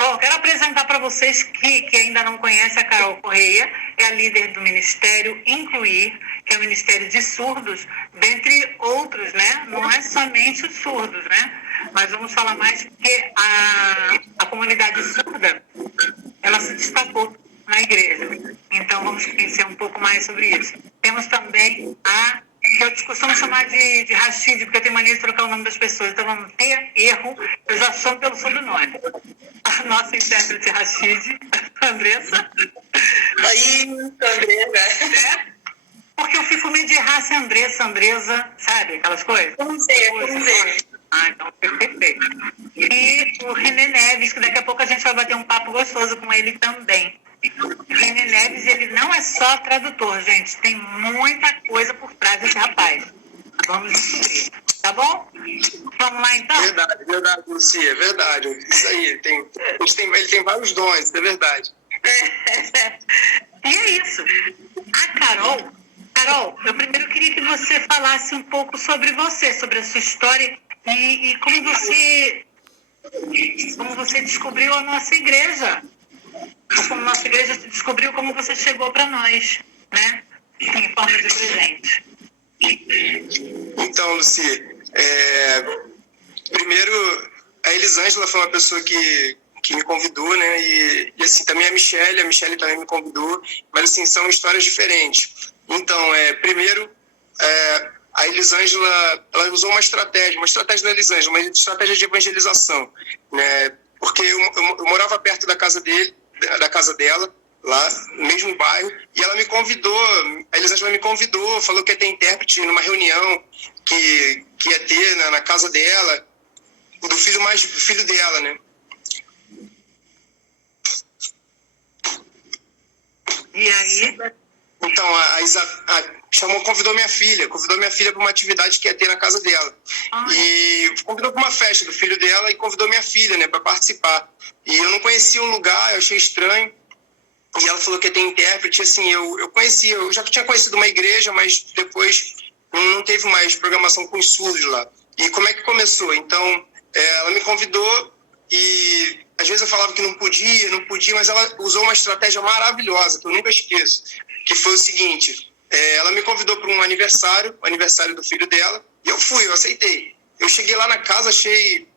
Bom, quero apresentar para vocês que ainda não conhecem a Carol Correia, é a líder do Ministério Incluir, que é o Ministério de Surdos, dentre outros, né? Não é somente os surdos, né? Mas vamos falar mais porque a comunidade surda, ela se destacou na igreja. Então, vamos conhecer um pouco mais sobre isso. Temos também que eu costumo chamar de Rashid, porque eu tenho mania de trocar o nome das pessoas. Então, vamos ter erro, eu já chamo pelo sobrenome. A nossa intérprete Rashid, Andressa. Aí, Andressa. É, porque eu fico meio de errar se Andressa, sabe? Aquelas coisas. Vamos ver. Então foi perfeito. E o René Neves, que daqui a pouco a gente vai bater um papo gostoso com ele também. René Neves, ele não é só tradutor, gente. Tem muita coisa por trás desse rapaz. Vamos descobrir. Tá bom? Vamos lá, então? Verdade, Lucia, verdade. Isso aí, ele tem vários dons, é verdade. E é isso. A Carol, eu primeiro queria que você falasse um pouco sobre você, sobre a sua história e como você descobriu a nossa igreja. Como a nossa igreja descobriu como você chegou para nós, né? Em forma de presente. Então, Lucia, primeiro, a Elisângela foi uma pessoa que me convidou, né? E assim, também a Michele também me convidou, mas assim, são histórias diferentes. Então, primeiro, a Elisângela, ela usou uma estratégia da Elisângela, uma estratégia de evangelização, né? Porque eu morava perto da casa dela, lá no mesmo bairro, e ela me convidou, a Elisângela me convidou, falou que ia ter intérprete numa reunião que ia ter na casa dela, do filho dela, né? E aí? Então, convidou minha filha para uma atividade que ia ter na casa dela. E convidou para uma festa do filho dela e convidou minha filha, né, para participar. E eu não conhecia o lugar, eu achei estranho. E ela falou que ia ter intérprete, assim, eu já tinha conhecido uma igreja, mas depois não teve mais programação com os surdos lá. E como é que começou? Então, ela me convidou e às vezes eu falava que não podia, mas ela usou uma estratégia maravilhosa, que eu nunca esqueço, que foi o seguinte: ela me convidou para um aniversário, o aniversário do filho dela, e eu aceitei. Eu cheguei lá na casa, achei...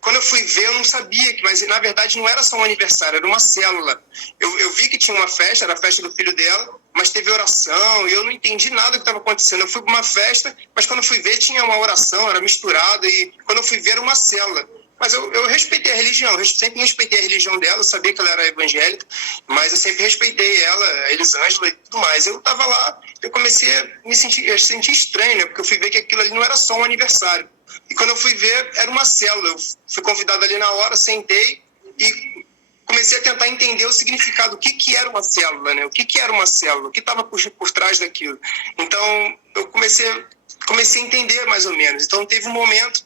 Quando eu fui ver, eu não sabia, mas na verdade não era só um aniversário, era uma célula. Eu vi que tinha uma festa, era a festa do filho dela, mas teve oração e eu não entendi nada do que estava acontecendo. Eu fui para uma festa, mas quando eu fui ver tinha uma oração, era misturado, e quando eu fui ver era uma célula. Mas eu respeitei a religião, eu sempre respeitei a religião dela, eu sabia que ela era evangélica, mas eu sempre respeitei ela, a Elisângela e tudo mais. Eu estava lá, eu comecei a me sentir estranho, né? Porque eu fui ver que aquilo ali não era só um aniversário. E quando eu fui ver, era uma célula. Eu fui convidado ali na hora, sentei e comecei a tentar entender o significado, o que era uma célula, né? O que era uma célula, o que estava por trás daquilo. Então, eu comecei a entender mais ou menos. Então, teve um momento,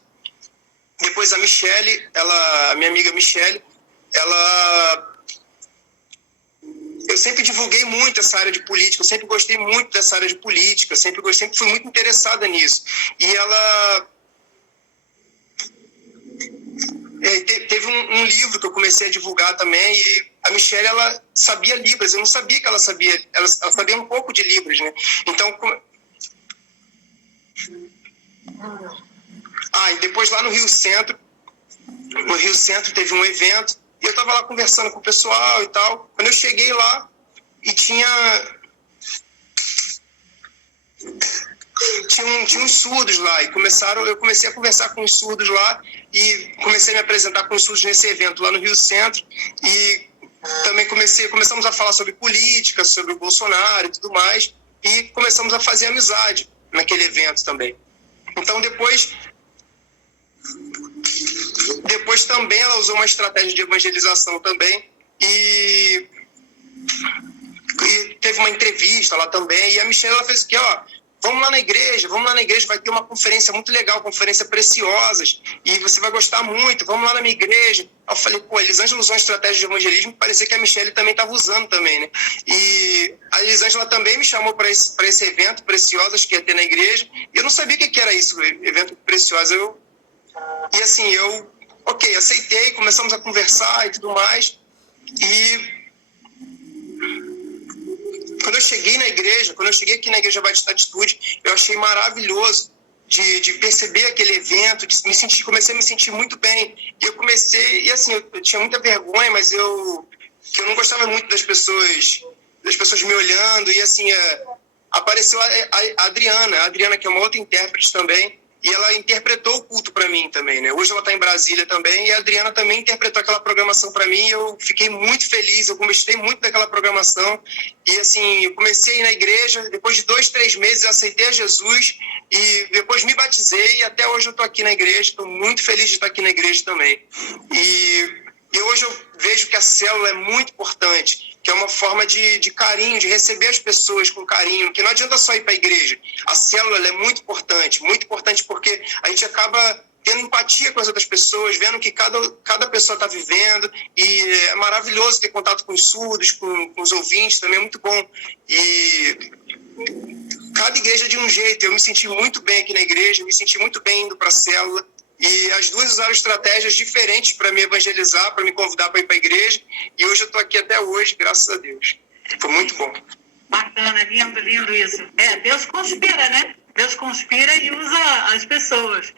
depois a Michele, a minha amiga Michele, eu sempre divulguei muito essa área de política, eu sempre gostei muito dessa área de política, sempre fui muito interessada nisso. E ela... teve um livro que eu comecei a divulgar também, e a Michele, ela sabia Libras, eu não sabia que ela sabia, ela sabia um pouco de Libras, né? Então, e depois lá no Rio Centro teve um evento, e eu estava lá conversando com o pessoal e tal. Quando eu cheguei lá, e tinha uns surdos lá, e eu comecei a conversar com os surdos lá, e comecei a me apresentar com os surdos nesse evento lá no Rio Centro, e também começamos a falar sobre política, sobre o Bolsonaro e tudo mais, e começamos a fazer amizade naquele evento também. Então depois também ela usou uma estratégia de evangelização também, e teve uma entrevista lá também, e a Michelle, ela fez o quê? Vamos lá na igreja, vai ter uma conferência muito legal, conferência Preciosas, e você vai gostar muito, vamos lá na minha igreja. Eu falei, a Elisângela usou uma estratégia de evangelismo, parecia que a Michelle também estava usando também, né? E a Elisângela também me chamou para esse evento Preciosas que ia ter na igreja, e eu não sabia o que era isso, evento Preciosas. E assim, eu ok, aceitei, começamos a conversar e tudo mais. E quando eu cheguei aqui na Igreja Batista Atitude, eu achei maravilhoso de perceber aquele evento, comecei a me sentir muito bem. E eu comecei, e assim, eu tinha muita vergonha, mas que eu não gostava muito das pessoas me olhando, e assim, apareceu a Adriana, que é uma outra intérprete também, e ela interpretou o culto para mim também, né? Hoje ela está em Brasília também, e a Adriana também interpretou aquela programação para mim, e eu fiquei muito feliz, eu gostei muito daquela programação, e assim, eu comecei a ir na igreja, depois de 2-3 meses eu aceitei a Jesus, e depois me batizei, e até hoje eu estou aqui na igreja, estou muito feliz de estar aqui na igreja também. E hoje eu vejo que a célula é muito importante, que é uma forma de carinho, de receber as pessoas com carinho, que não adianta só ir para a igreja. A célula é muito importante porque a gente acaba tendo empatia com as outras pessoas, vendo o que cada pessoa está vivendo, e é maravilhoso ter contato com os surdos, com os ouvintes, também é muito bom. E cada igreja é de um jeito, eu me senti muito bem aqui na igreja, me senti muito bem indo para a célula, e as duas usaram estratégias diferentes para me evangelizar, para me convidar para ir para a igreja, e hoje eu estou aqui até hoje, graças a Deus. Foi muito bom. Bacana, lindo, lindo isso. Deus conspira, né? Deus conspira e usa as pessoas.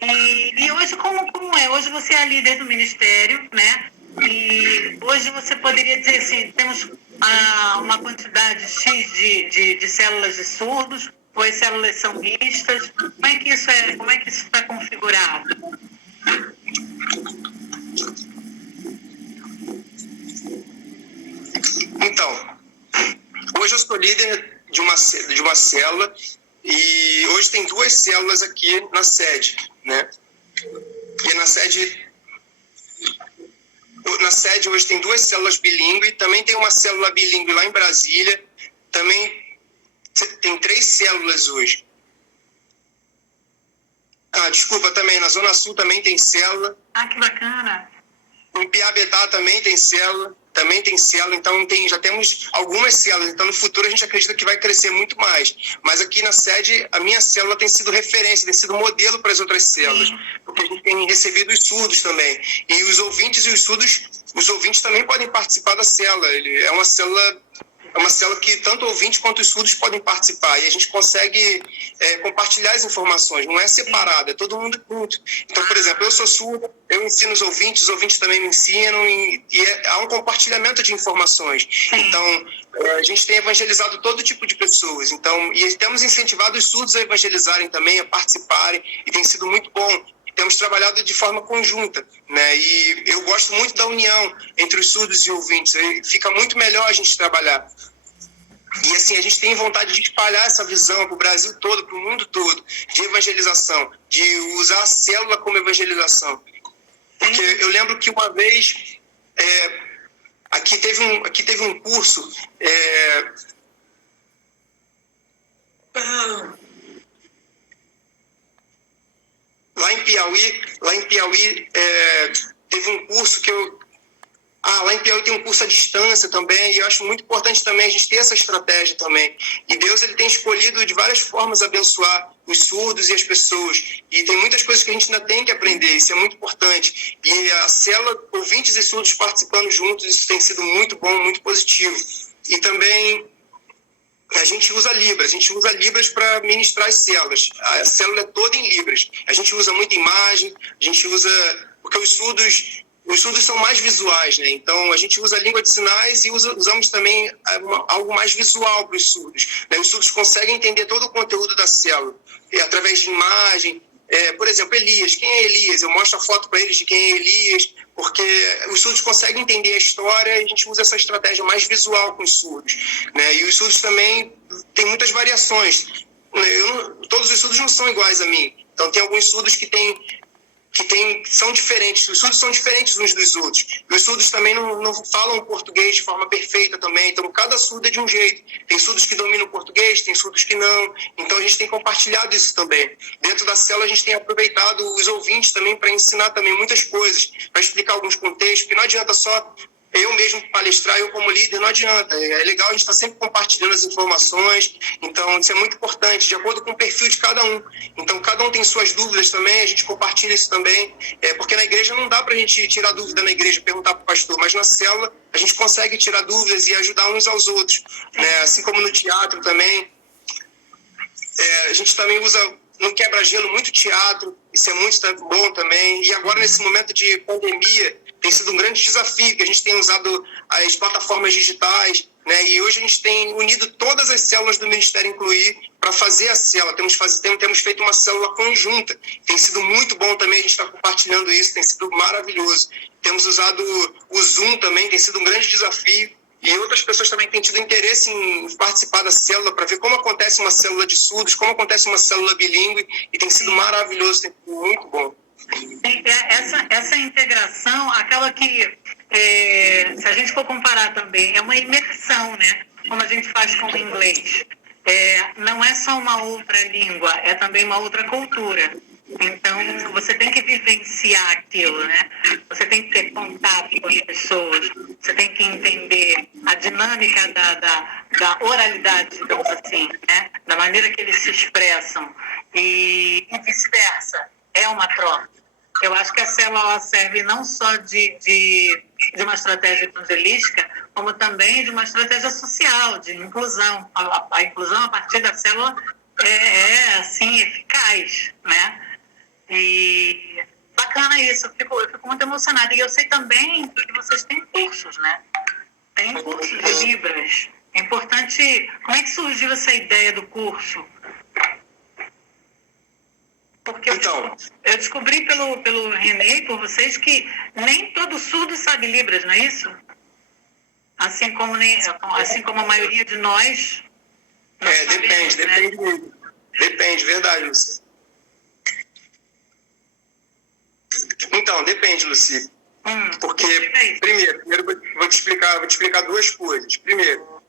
E hoje, como é? Hoje você é a líder do ministério, né? E hoje você poderia dizer assim, temos uma quantidade X de células de surdos, ou as células são mistas? Como é que isso está configurado? Então, hoje eu sou líder de uma célula, e hoje tem 2 células aqui na sede, né? E na sede hoje tem 2 células bilíngue, também tem uma célula bilíngue lá em Brasília, também tem 3 células hoje. Desculpa, também na Zona Sul também tem célula. Que bacana! Em Piabetá também tem célula, então já temos algumas células, então no futuro a gente acredita que vai crescer muito mais. Mas aqui na sede, a minha célula tem sido referência, tem sido modelo para as outras células, porque a gente tem recebido os surdos também. E os ouvintes e os ouvintes também podem participar da célula. É uma célula que tanto ouvintes quanto os surdos podem participar, e a gente consegue compartilhar as informações, não é separado, é todo mundo junto. Então, por exemplo, eu sou surdo, eu ensino os ouvintes também me ensinam, e há um compartilhamento de informações. Então, a gente tem evangelizado todo tipo de pessoas, e temos incentivado os surdos a evangelizarem também, a participarem, e tem sido muito bom. Temos trabalhado de forma conjunta, né? E eu gosto muito da união entre os surdos e ouvintes. Fica muito melhor a gente trabalhar. E assim, a gente tem vontade de espalhar essa visão para o Brasil todo, para o mundo todo, de evangelização, de usar a célula como evangelização. Porque eu lembro que uma vez, aqui teve um curso... Lá em Piauí teve um curso que eu... lá em Piauí tem um curso à distância também, e eu acho muito importante também a gente ter essa estratégia também. E Deus, ele tem escolhido de várias formas abençoar os surdos e as pessoas. E tem muitas coisas que a gente ainda tem que aprender, isso é muito importante. E a célula, ouvintes e surdos participando juntos, isso tem sido muito bom, muito positivo. E também... a gente usa Libras para ministrar as células. A célula é toda em Libras. A gente usa muita imagem, porque os surdos são mais visuais, né? Então, a gente usa a língua de sinais e usamos também algo mais visual para os surdos, né? Os surdos conseguem entender todo o conteúdo da célula, através de imagem. Por exemplo, Elias. Quem é Elias? Eu mostro a foto para eles de quem é Elias, porque os surdos conseguem entender a história, e a gente usa essa estratégia mais visual com os surdos, né? E os surdos também têm muitas variações. Todos os surdos não são iguais a mim. Então, tem alguns surdos que são diferentes. Os surdos são diferentes uns dos outros. E os surdos também não falam português de forma perfeita também. Então, cada surdo é de um jeito. Tem surdos que dominam o português, tem surdos que não. Então, a gente tem compartilhado isso também. Dentro da célula, a gente tem aproveitado os ouvintes também para ensinar também muitas coisas, para explicar alguns contextos, porque não adianta só eu mesmo palestrar, eu como líder, não adianta. É legal a gente estar sempre compartilhando as informações, então isso é muito importante, de acordo com o perfil de cada um. Então, cada um tem suas dúvidas também, a gente compartilha isso também, porque na igreja não dá para a gente tirar dúvida na igreja, perguntar para o pastor, mas na célula a gente consegue tirar dúvidas e ajudar uns aos outros, né? Assim como no teatro também. A gente também usa no quebra-gelo muito teatro, isso é muito bom também. E agora, nesse momento de pandemia, tem sido um grande desafio, que a gente tem usado as plataformas digitais, né? E hoje a gente tem unido todas as células do Ministério Incluir para fazer a célula. Temos feito uma célula conjunta. Tem sido muito bom também, a gente está compartilhando isso, tem sido maravilhoso. Temos usado o Zoom também, tem sido um grande desafio. E outras pessoas também têm tido interesse em participar da célula para ver como acontece uma célula de surdos, como acontece uma célula bilíngue, e tem sido maravilhoso, tem sido muito bom. Essa integração acaba que, se a gente for comparar também, é uma imersão, né? Como a gente faz com o inglês. Não é só uma outra língua, é também uma outra cultura. Então, você tem que vivenciar aquilo, né? Você tem que ter contato com as pessoas, você tem que entender a dinâmica da oralidade, digamos assim, né? Da maneira que eles se expressam. E vice-versa, é uma troca. Eu acho que a célula serve não só de uma estratégia evangelística, como também de uma estratégia social, de inclusão. A inclusão a partir da célula assim, eficaz, né? E bacana isso, eu fico muito emocionada. E eu sei também que vocês têm cursos, né? Tem cursos de Libras. É importante... Como é que surgiu essa ideia do curso? Porque então, eu descobri pelo René e por vocês que nem todo surdo sabe Libras, não é isso? Assim como a maioria de nós... Depende, verdade, Luci. Então, depende, Luci. Porque, primeiro vou te explicar duas coisas. Primeiro,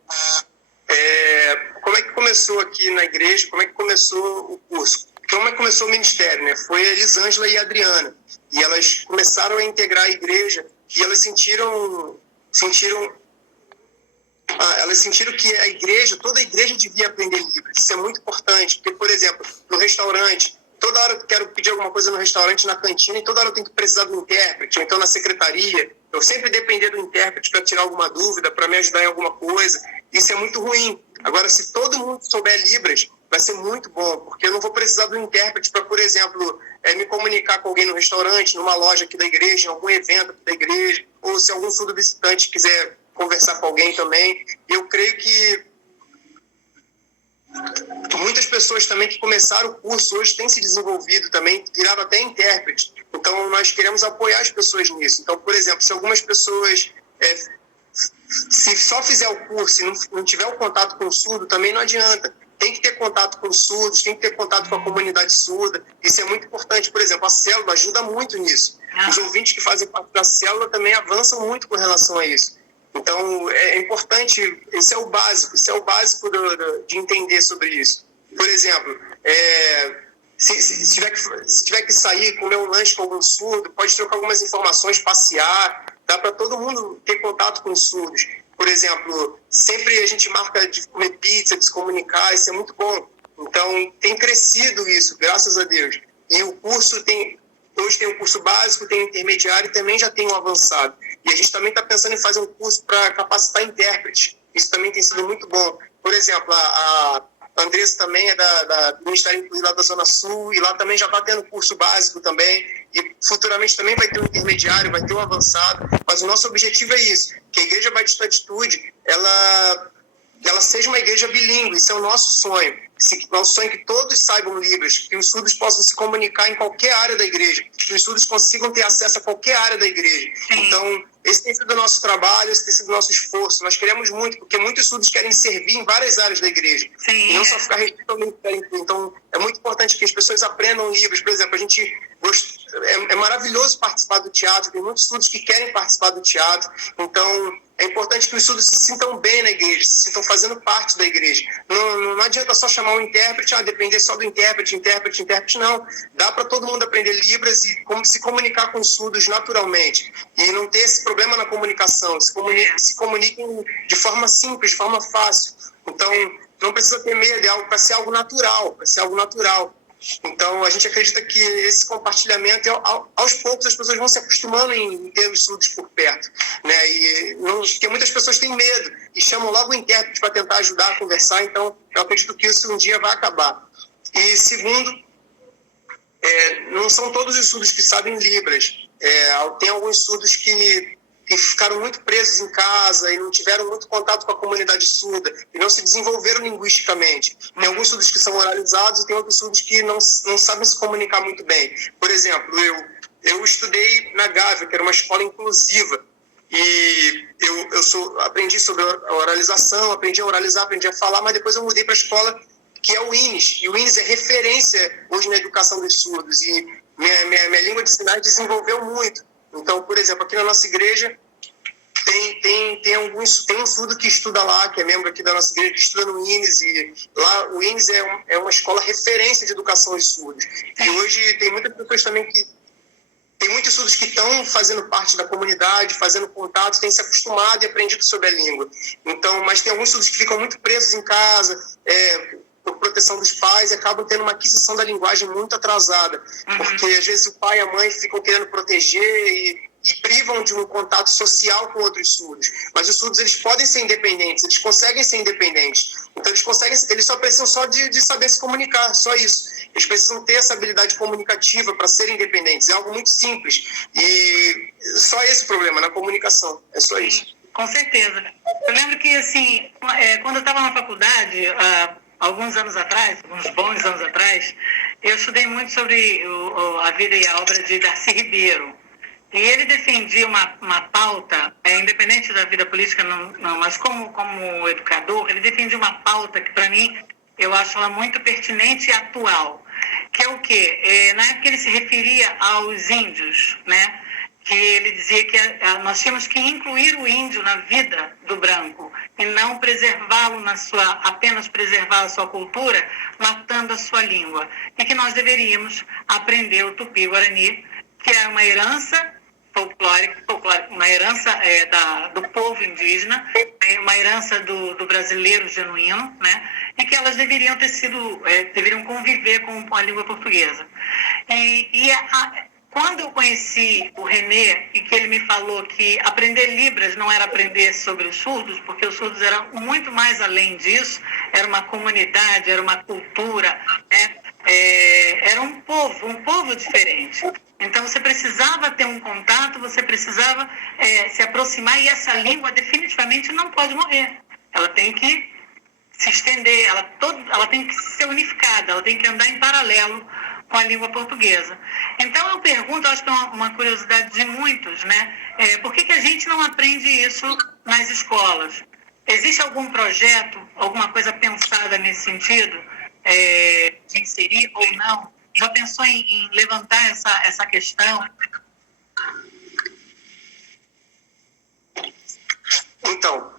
como é que começou aqui na igreja, como é que começou o curso? Como é que começou o ministério, né? Foi a Elisângela e a Adriana. E elas começaram a integrar a igreja e elas sentiram que a igreja, toda a igreja devia aprender Libras. Isso é muito importante, porque, por exemplo, no restaurante, toda hora eu quero pedir alguma coisa no restaurante, na cantina, e toda hora eu tenho que precisar do intérprete, ou então na secretaria. Eu sempre depender do intérprete para tirar alguma dúvida, para me ajudar em alguma coisa. Isso é muito ruim. Agora, se todo mundo souber Libras, vai ser muito bom, porque eu não vou precisar do intérprete para, por exemplo, me comunicar com alguém no restaurante, numa loja aqui da igreja, em algum evento aqui da igreja, ou se algum surdo visitante quiser conversar com alguém também. Eu creio que muitas pessoas também que começaram o curso hoje têm se desenvolvido também, viraram até intérprete. Então, nós queremos apoiar as pessoas nisso. Então, por exemplo, se algumas pessoas, se só fizer o curso e não tiver o contato com o surdo, também não adianta. Tem que ter contato com os surdos, tem que ter contato com a comunidade surda. Isso é muito importante. Por exemplo, a célula ajuda muito nisso. Os ouvintes que fazem parte da célula também avançam muito com relação a isso. Então, é importante, isso é o básico de entender sobre isso. Por exemplo, se tiver que sair, comer um lanche com algum surdo, pode trocar algumas informações, passear, dá para todo mundo ter contato com os surdos. Por exemplo, sempre a gente marca de comer pizza, de se comunicar, isso é muito bom. Então, tem crescido isso, graças a Deus. E o curso hoje tem um curso básico, tem um intermediário e também já tem um avançado. E a gente também está pensando em fazer um curso para capacitar intérpretes. Isso também tem sido muito bom. Por exemplo, a Andressa também é do Ministério Incluir lá da Zona Sul, e lá também já está tendo curso básico também. E futuramente também vai ter um intermediário, vai ter um avançado. Mas o nosso objetivo é isso, que a Igreja Batista Atitude, ela seja uma igreja bilíngue. Isso é o nosso sonho. Nosso sonho é que todos saibam Libras, que os surdos possam se comunicar em qualquer área da igreja, que os surdos consigam ter acesso a qualquer área da igreja. Sim. Então, esse tem sido o nosso trabalho, esse tem sido o nosso esforço. Nós queremos muito, porque muitos surdos querem servir em várias áreas da igreja. Sim, e não só ficar restrito ao ministério. Então, é muito importante que as pessoas aprendam Libras. Por exemplo, é maravilhoso participar do teatro, tem muitos surdos que querem participar do teatro, então é importante que os surdos se sintam bem na igreja, se sintam fazendo parte da igreja. Não adianta só chamar um intérprete, depender só do intérprete, não. Dá para todo mundo aprender Libras e como se comunicar com os surdos naturalmente. E não ter esse problema na comunicação, se comuniquem de forma simples, de forma fácil. Então, não precisa ter medo, é algo para ser algo natural, Então, a gente acredita que esse compartilhamento, aos poucos, as pessoas vão se acostumando em ter os surdos por perto, né? Porque muitas pessoas têm medo e chamam logo o intérprete para tentar ajudar a conversar, então eu acredito que isso um dia vai acabar. E segundo, não são todos os surdos que sabem Libras. Tem alguns surdos que ficaram muito presos em casa e não tiveram muito contato com a comunidade surda e não se desenvolveram linguisticamente. Tem alguns surdos que são oralizados e tem outros surdos que não sabem se comunicar muito bem. Por exemplo, eu estudei na Gávea, que era uma escola inclusiva, e eu aprendi sobre a oralização, aprendi a oralizar, aprendi a falar, mas depois eu mudei para a escola que é o INES, e o INES é referência hoje na educação dos surdos, e minha língua de sinais desenvolveu muito. Então, por exemplo, aqui na nossa igreja tem um surdo que estuda lá, que é membro aqui da nossa igreja, que estuda no INES, e lá o INES é uma escola referência de educação aos surdos. E hoje tem muitas pessoas também tem muitos surdos que estão fazendo parte da comunidade, fazendo contato, têm se acostumado e aprendido sobre a língua. Então, mas tem alguns surdos que ficam muito presos em casa, por proteção dos pais, e acabam tendo uma aquisição da linguagem muito atrasada, porque às vezes o pai e a mãe ficam querendo proteger e privam de um contato social com outros surdos. Mas os surdos, eles podem ser independentes, eles conseguem ser independentes. Então eles só precisam só de saber se comunicar, só isso. Eles precisam ter essa habilidade comunicativa para serem independentes. É algo muito simples. E só esse problema, na comunicação. É só isso. Com certeza. Eu lembro que, assim, quando eu estava na faculdade, alguns anos atrás, uns bons anos atrás, eu estudei muito sobre a vida e a obra de Darcy Ribeiro. E ele defendia uma pauta, independente da vida política, não, mas como educador, ele defendia uma pauta que, para mim, eu acho ela muito pertinente e atual, que é o quê? Na época ele se referia aos índios, né? Que ele dizia que nós tínhamos que incluir o índio na vida do branco e não preservá-lo apenas preservar a sua cultura, matando a sua língua. E que nós deveríamos aprender o tupi-guarani, que é uma herança folclórica, uma herança do povo indígena, uma herança do brasileiro genuíno, né? E que elas deveriam conviver com a língua portuguesa. Quando eu conheci o René e que ele me falou que aprender Libras não era aprender sobre os surdos, porque os surdos eram muito mais além disso, era uma comunidade, era uma cultura, né? Era um povo diferente. Então você precisava ter um contato, você precisava se aproximar, e essa língua definitivamente não pode morrer. Ela tem que se estender, ela tem que ser unificada, ela tem que andar em paralelo com a língua portuguesa. Então eu pergunto, acho que é uma curiosidade de muitos, né? Por que a gente não aprende isso nas escolas? Existe algum projeto, alguma coisa pensada nesse sentido, de inserir ou não? Já pensou em levantar essa questão? Então,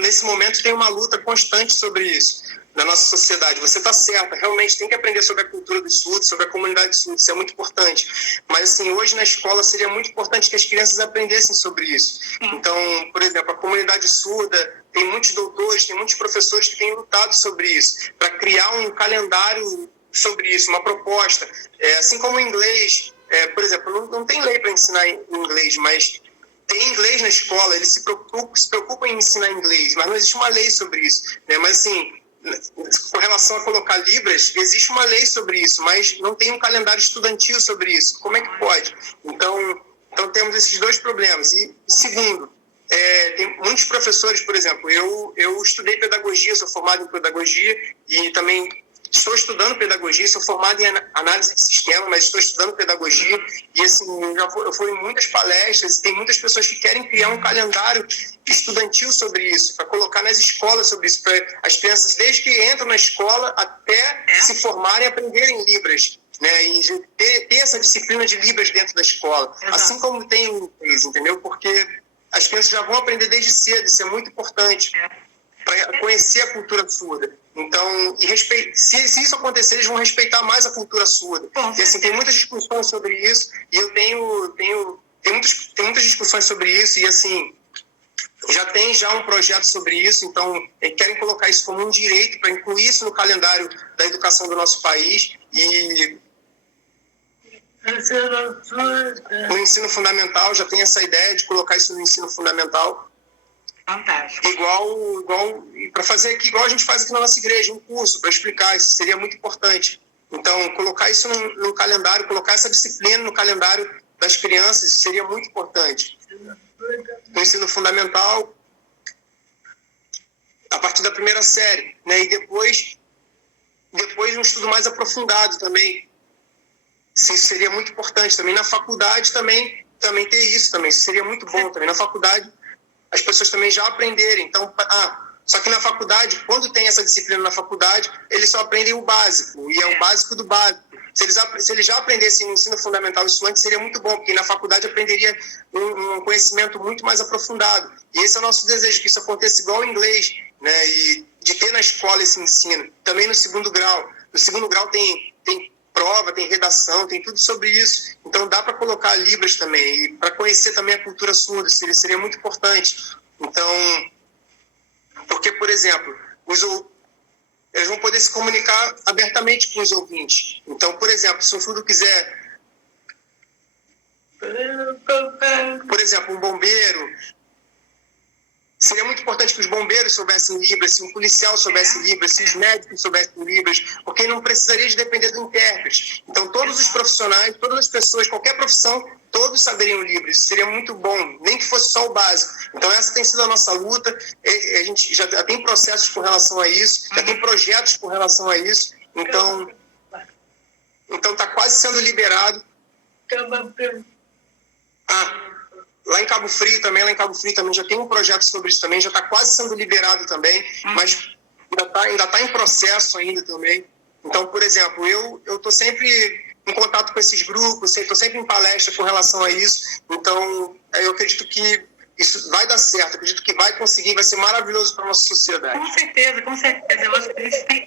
nesse momento tem uma luta constante sobre isso na nossa sociedade. Você está certa, realmente tem que aprender sobre a cultura dos surdos, sobre a comunidade surda, isso é muito importante. Mas, assim, hoje na escola seria muito importante que as crianças aprendessem sobre isso. Então, por exemplo, a comunidade surda, tem muitos doutores, tem muitos professores que têm lutado sobre isso, para criar um calendário sobre isso, uma proposta. Assim como o inglês, por exemplo, não tem lei para ensinar inglês, mas tem inglês na escola, eles se preocupam em ensinar inglês, mas não existe uma lei sobre isso, né? Mas, assim, com relação a colocar Libras, existe uma lei sobre isso, mas não tem um calendário estudantil sobre isso. Como é que pode? Então temos esses dois problemas. E segundo, tem muitos professores, por exemplo, eu estudei pedagogia, sou formado em pedagogia e também estou estudando pedagogia, sou formado em análise de sistema, mas estou estudando pedagogia e, assim, eu fui em muitas palestras e tem muitas pessoas que querem criar um calendário estudantil sobre isso, para colocar nas escolas sobre isso, para as crianças, desde que entram na escola até se formarem, aprenderem Libras. né? E de ter essa disciplina de Libras dentro da escola. Exato. Assim como tem o inglês, entendeu? Porque as crianças já vão aprender desde cedo, isso é muito importante para conhecer a cultura surda. Então, se isso acontecer, eles vão respeitar mais a cultura surda. E assim, tem muitas discussões sobre isso, e eu tenho muitas discussões sobre isso, e assim, tem um projeto sobre isso, então querem colocar isso como um direito para incluir isso no calendário da educação do nosso país. E no ensino fundamental já tem essa ideia de colocar isso no ensino fundamental. Fantástico. Igual para fazer aqui, igual a gente faz aqui na nossa igreja, um curso para explicar, isso seria muito importante. Então, colocar isso no calendário, colocar essa disciplina no calendário das crianças, isso seria muito importante. No ensino fundamental, a partir da primeira série, né? E depois um estudo mais aprofundado também. Isso seria muito importante também. Na faculdade também ter isso também. Isso seria muito bom também. Na faculdade, as pessoas também já aprenderem. Então, só que na faculdade, quando tem essa disciplina na faculdade, eles só aprendem o básico. E é o básico do básico. Se eles já aprendessem no ensino fundamental isso antes, seria muito bom, porque na faculdade aprenderia um conhecimento muito mais aprofundado. E esse é o nosso desejo, que isso aconteça igual ao inglês, né? E de ter na escola esse ensino. Também no segundo grau. No segundo grau tem prova, tem redação, tem tudo sobre isso. Então dá para colocar Libras também. E para conhecer também a cultura surda, seria muito importante. Então, porque, por exemplo, eles vão poder se comunicar abertamente com os ouvintes. Então, por exemplo, se um surdo quiser... Por exemplo, um bombeiro... Seria muito importante que os bombeiros soubessem Libras, se um policial soubesse Libras, se os médicos soubessem Libras, porque não precisaria de depender do intérprete. Então, todos os profissionais, todas as pessoas, qualquer profissão, todos saberiam Libras. Isso seria muito bom, nem que fosse só o básico. Então, essa tem sido a nossa luta. A gente já tem processos com relação a isso, já tem projetos com relação a isso. Então está quase sendo liberado. Lá em Cabo Frio também já tem um projeto sobre isso também, já está quase sendo liberado também, mas ainda tá em processo ainda também. Então, por exemplo, eu estou sempre em contato com esses grupos, estou sempre em palestra com relação a isso. Então, eu acredito que isso vai dar certo, acredito que vai conseguir, vai ser maravilhoso para a nossa sociedade. Com certeza, com certeza. Eu acho que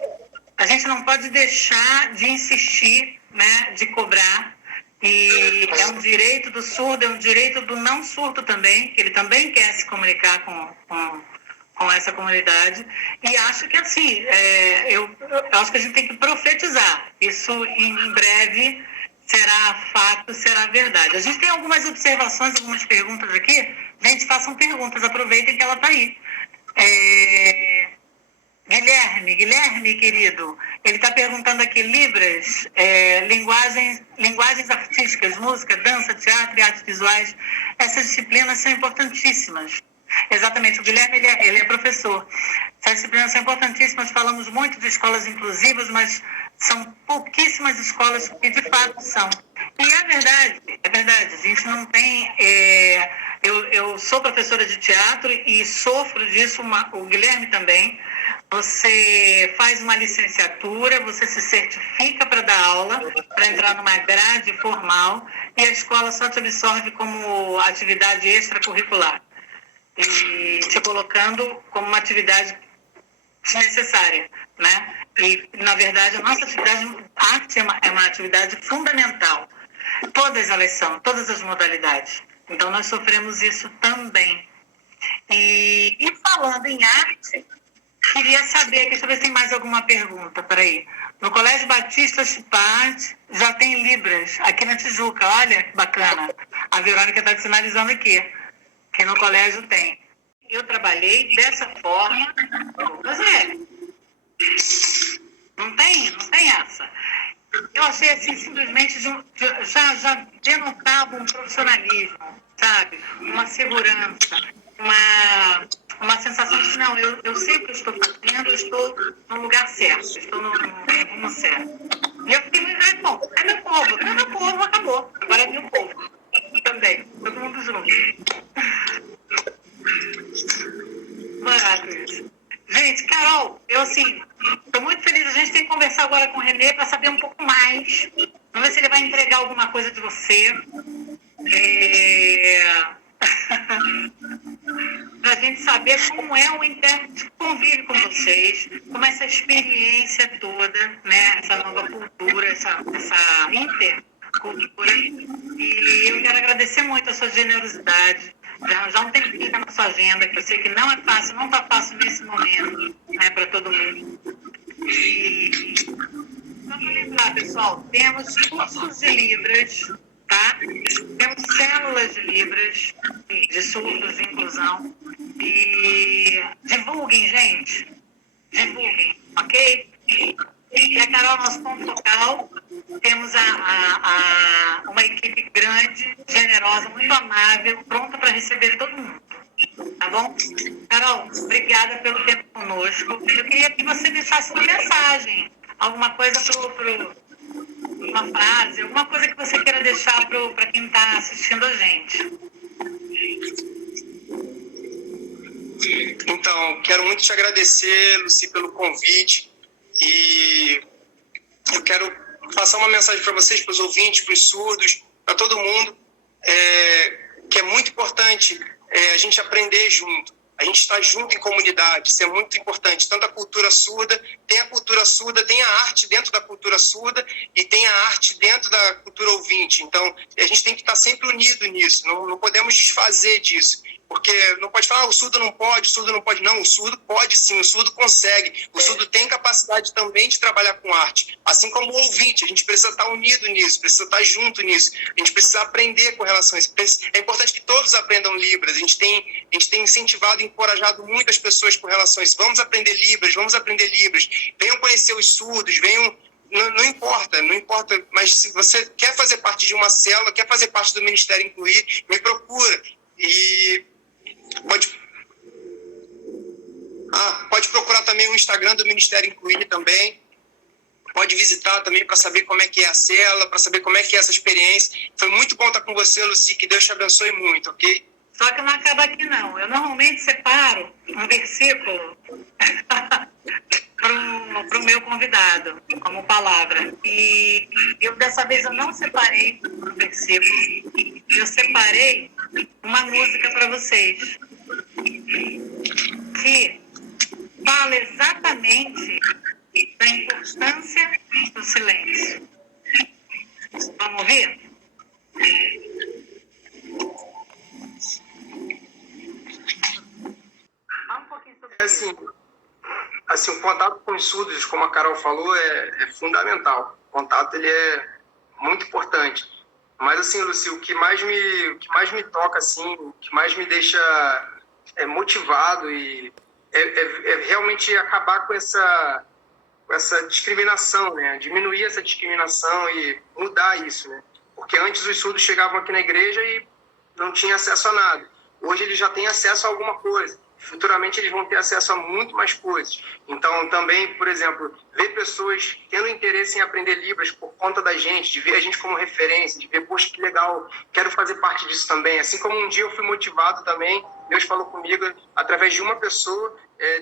a gente não pode deixar de insistir, né, de cobrar. E é um direito do surdo, é um direito do não surdo também, que ele também quer se comunicar com essa comunidade. E acho que, assim, eu acho que a gente tem que profetizar. Isso, em breve, será fato, será verdade. A gente tem algumas observações, algumas perguntas aqui. Gente, façam perguntas, aproveitem que ela está aí. Guilherme, querido, ele está perguntando aqui, Libras, linguagens artísticas, música, dança, teatro e artes visuais, essas disciplinas são importantíssimas. Exatamente, o Guilherme ele é professor. Essas disciplinas são importantíssimas, falamos muito de escolas inclusivas, mas são pouquíssimas escolas que de fato são. E é verdade, a gente não tem... Eu sou professora de teatro e sofro disso, o Guilherme também. Você faz uma licenciatura, você se certifica para dar aula, para entrar numa grade formal, e a escola só te absorve como atividade extracurricular, e te colocando como uma atividade desnecessária, né? E, na verdade, a nossa atividade, a arte é uma atividade fundamental. Todas elas são, todas as modalidades. Então, nós sofremos isso também. E falando em arte... Queria saber aqui, deixa eu ver se tem mais alguma pergunta. Peraí. No Colégio Batista Chipart já tem Libras, aqui na Tijuca. Olha que bacana. A Verônica está te sinalizando aqui, que no colégio tem. Eu trabalhei dessa forma. Mas não tem essa. Eu achei assim, simplesmente, já denotava um profissionalismo, sabe? Uma segurança, uma sensação de que não, eu sei o que eu estou fazendo, eu estou no lugar certo, estou no rumo certo. E eu fiquei, bom, é meu povo, acabou. Agora é meu povo também, todo mundo junto. Barato isso. Gente, Carol, eu assim, estou muito feliz, a gente tem que conversar agora com o Renê para saber um pouco mais Vamos ver se ele vai entregar alguma coisa de você. Para a gente saber como é o intérprete que convive com vocês, como é essa experiência toda, né? Essa nova cultura, essa intercultura. E eu quero agradecer muito a sua generosidade. Já um tempinho na sua agenda, que eu sei que não é fácil, não está fácil nesse momento, né, para todo mundo. E só para lembrar, pessoal, temos cursos de Libras, tá? Temos células de Libras, de surdos de inclusão. E divulguem, gente. Divulguem, ok? E a Carol, nosso ponto focal, temos uma equipe grande, generosa, muito amável, pronta para receber todo mundo. Tá bom? Carol, obrigada pelo tempo conosco. Eu queria que você deixasse uma mensagem, alguma coisa uma frase, alguma coisa que você queira deixar para quem está assistindo a gente. Então, quero muito te agradecer, Lucy, pelo convite. E eu quero passar uma mensagem para vocês, para os ouvintes, para os surdos, para todo mundo, que é muito importante a gente aprender junto. A gente está junto em comunidade, isso é muito importante. Tanto a cultura surda, tem a arte dentro da cultura surda e tem a arte dentro da cultura ouvinte. Então, a gente tem que estar sempre unido nisso, não podemos desfazer disso. Porque não pode falar, o surdo não pode, o surdo não pode. Não, o surdo pode sim, o surdo consegue. O surdo tem capacidade também de trabalhar com arte. Assim como o ouvinte, a gente precisa estar unido nisso, precisa estar junto nisso. A gente precisa aprender com relação a isso. É importante que todos aprendam Libras. A gente tem incentivado e encorajado muitas pessoas com relação a isso. Vamos aprender Libras. Venham conhecer os surdos, venham... Não importa, mas se você quer fazer parte de uma célula, quer fazer parte do Ministério Incluir, me procura. E pode procurar também o Instagram do Ministério Incluir também. Pode visitar também para saber como é que é a célula, para saber como é que é essa experiência. Foi muito bom estar com você, Lucy, que Deus te abençoe muito, ok? Só que não acaba aqui, não. Eu normalmente separo um versículo para o meu convidado, como palavra. E dessa vez eu não separei um versículo, eu separei uma música para vocês, que fala exatamente da importância do silêncio. Vamos ouvir? Fala um pouquinho sobre isso. Assim, o contato com os surdos, como a Carol falou, é fundamental. O contato ele é muito importante. Mas, assim, Lucy, o que mais me toca, assim, o que mais me deixa motivado é realmente acabar com essa discriminação, né? Diminuir essa discriminação e mudar isso, né? Porque antes os surdos chegavam aqui na igreja e não tinham acesso a nada. Hoje eles já têm acesso a alguma coisa. Futuramente eles vão ter acesso a muito mais coisas. Então, também, por exemplo, ver pessoas tendo interesse em aprender Libras por conta da gente, de ver a gente como referência, de ver, poxa, que legal, quero fazer parte disso também. Assim como um dia eu fui motivado também, Deus falou comigo através de uma pessoa.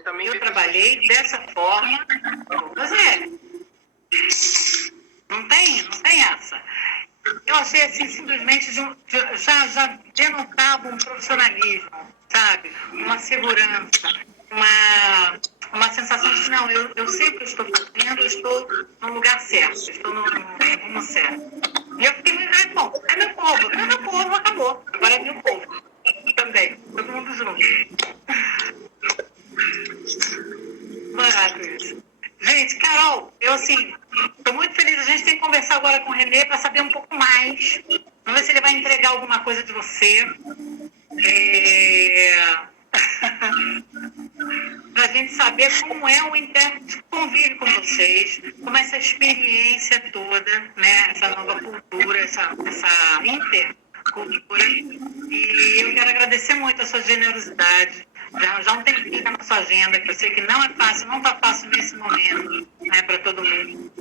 Também eu trabalhei dessa forma, não tem essa. Eu achei assim, simplesmente, já denotava um profissionalismo, sabe? Uma segurança, uma sensação de, não, eu sei o que eu estou fazendo, eu estou no lugar certo, estou no rumo certo. E eu fiquei muito, bom, é meu povo, acabou. Agora é meu povo também, todo mundo junto. Barato isso. Gente, Carol, eu assim, estou muito feliz. A gente tem que conversar agora com o Renê para saber um pouco mais. Vamos ver se ele vai entregar alguma coisa de você. Para a gente saber como é o intérprete que convive com vocês, como é essa experiência toda, né? Essa nova cultura, essa intercultura. E eu quero agradecer muito a sua generosidade. Já um tempinho na sua agenda, que eu sei que não é fácil, não está fácil nesse momento, né, para todo mundo.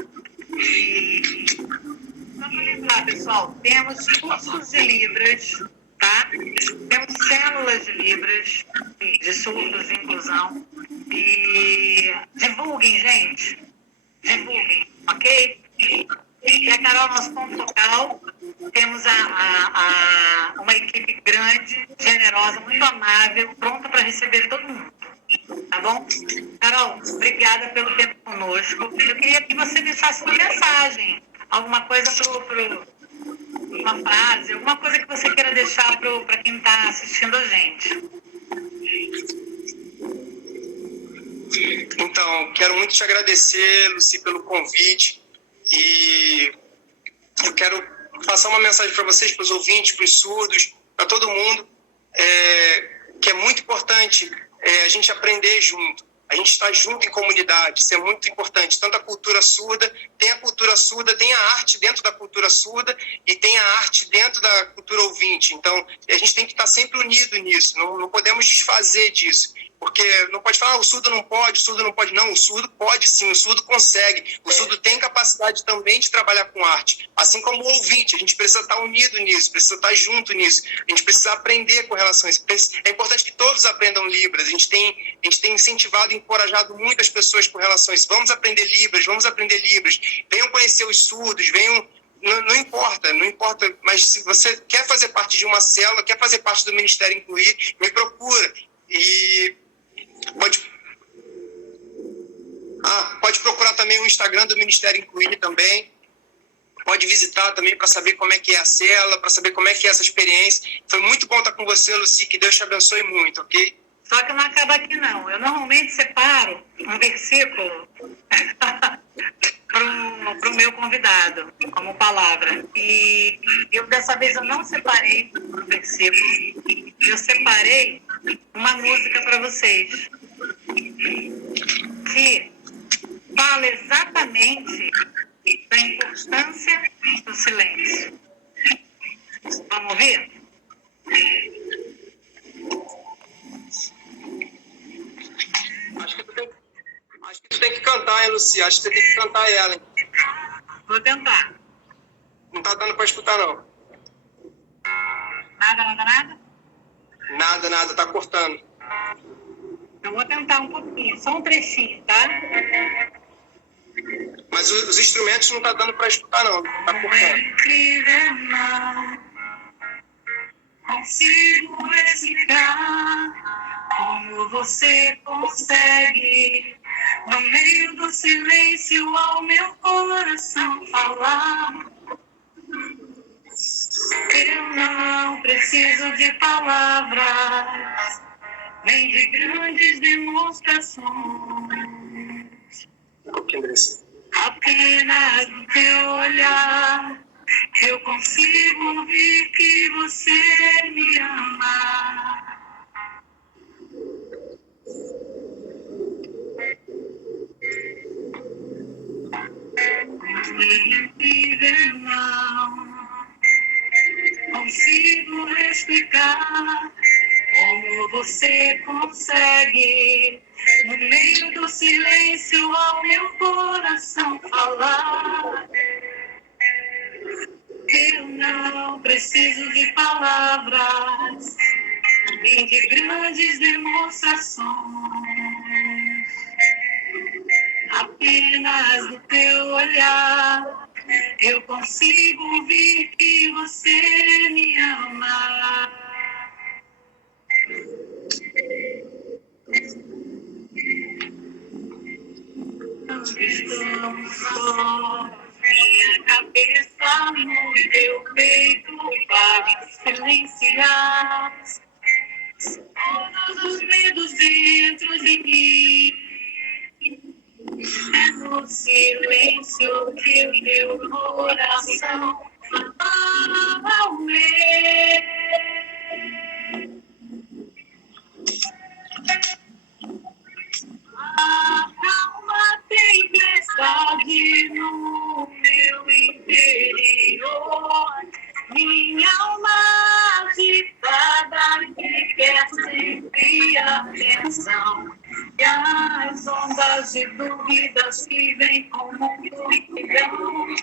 E só para lembrar, pessoal, temos cursos de Libras, tá? Temos células de Libras, de surdos de inclusão. E divulguem, gente. Divulguem, ok? E a Carol Carol, nosso ponto focal, temos uma equipe grande, generosa, muito amável, pronta para receber todo mundo. Tá bom? Carol, obrigada pelo tempo conosco. Eu queria que você deixasse uma mensagem, alguma coisa uma frase, alguma coisa que você queira deixar para quem está assistindo a gente. Então, quero muito te agradecer, Lucy, pelo convite. E eu quero passar uma mensagem para vocês, para os ouvintes, para os surdos, para todo mundo, que é muito importante a gente aprender junto. A gente está junto em comunidade, isso é muito importante. Tanto a cultura surda, tem a arte dentro da cultura surda e tem a arte dentro da cultura ouvinte. Então, a gente tem que estar sempre unido nisso, não podemos desfazer disso. Porque não pode falar, o surdo não pode. Não, o surdo pode sim, o surdo consegue. O surdo tem capacidade também de trabalhar com arte. Assim como o ouvinte, a gente precisa estar unido nisso, precisa estar junto nisso. A gente precisa aprender com relação a isso. É importante que todos aprendam Libras. A gente tem incentivado e encorajado muitas pessoas com relação a isso. Vamos aprender Libras. Venham conhecer os surdos, venham... Não importa, mas se você quer fazer parte de uma célula, quer fazer parte do Ministério Incluir, me procura. E pode procurar também o Instagram do Ministério Incluir também. Pode visitar também para saber como é que é a célula, para saber como é que é essa experiência. Foi muito bom estar com você, Lucy, que Deus te abençoe muito, ok? Só que não acaba aqui, não. Eu normalmente separo um versículo para o meu convidado, como palavra. E dessa vez eu não separei um versículo. Eu separei uma música para vocês que fala exatamente da importância do silêncio. Vamos ouvir? Acho que tu tem que cantar, hein, Lucy? Acho que você tem que cantar ela, hein? Vou tentar. Não tá dando para escutar, não. Nada? Nada, tá cortando. Eu vou tentar um pouquinho, só um trechinho, tá? Mas os instrumentos não tá dando para escutar, não. Tá cortando. É incrível, não consigo explicar como você consegue, no meio do silêncio, ao meu coração falar. Eu não preciso de palavras, nem de grandes demonstrações. Apenas no teu olhar, eu consigo ver que você me ama. Incrível, não consigo explicar como você consegue, no meio do silêncio, ao meu coração falar. Eu não preciso de palavras, nem de grandes demonstrações. Apenas no teu olhar, eu consigo ver que você me ama. Estamos só, minha cabeça no teu peito para silenciar todos os medos dentro de mim. É no silêncio que o teu coração fala ao meu. Acalma a tempestade no meu interior, minha alma agitada que quer sempre atenção. E as ondas de dúvidas que vêm como um turbilhão.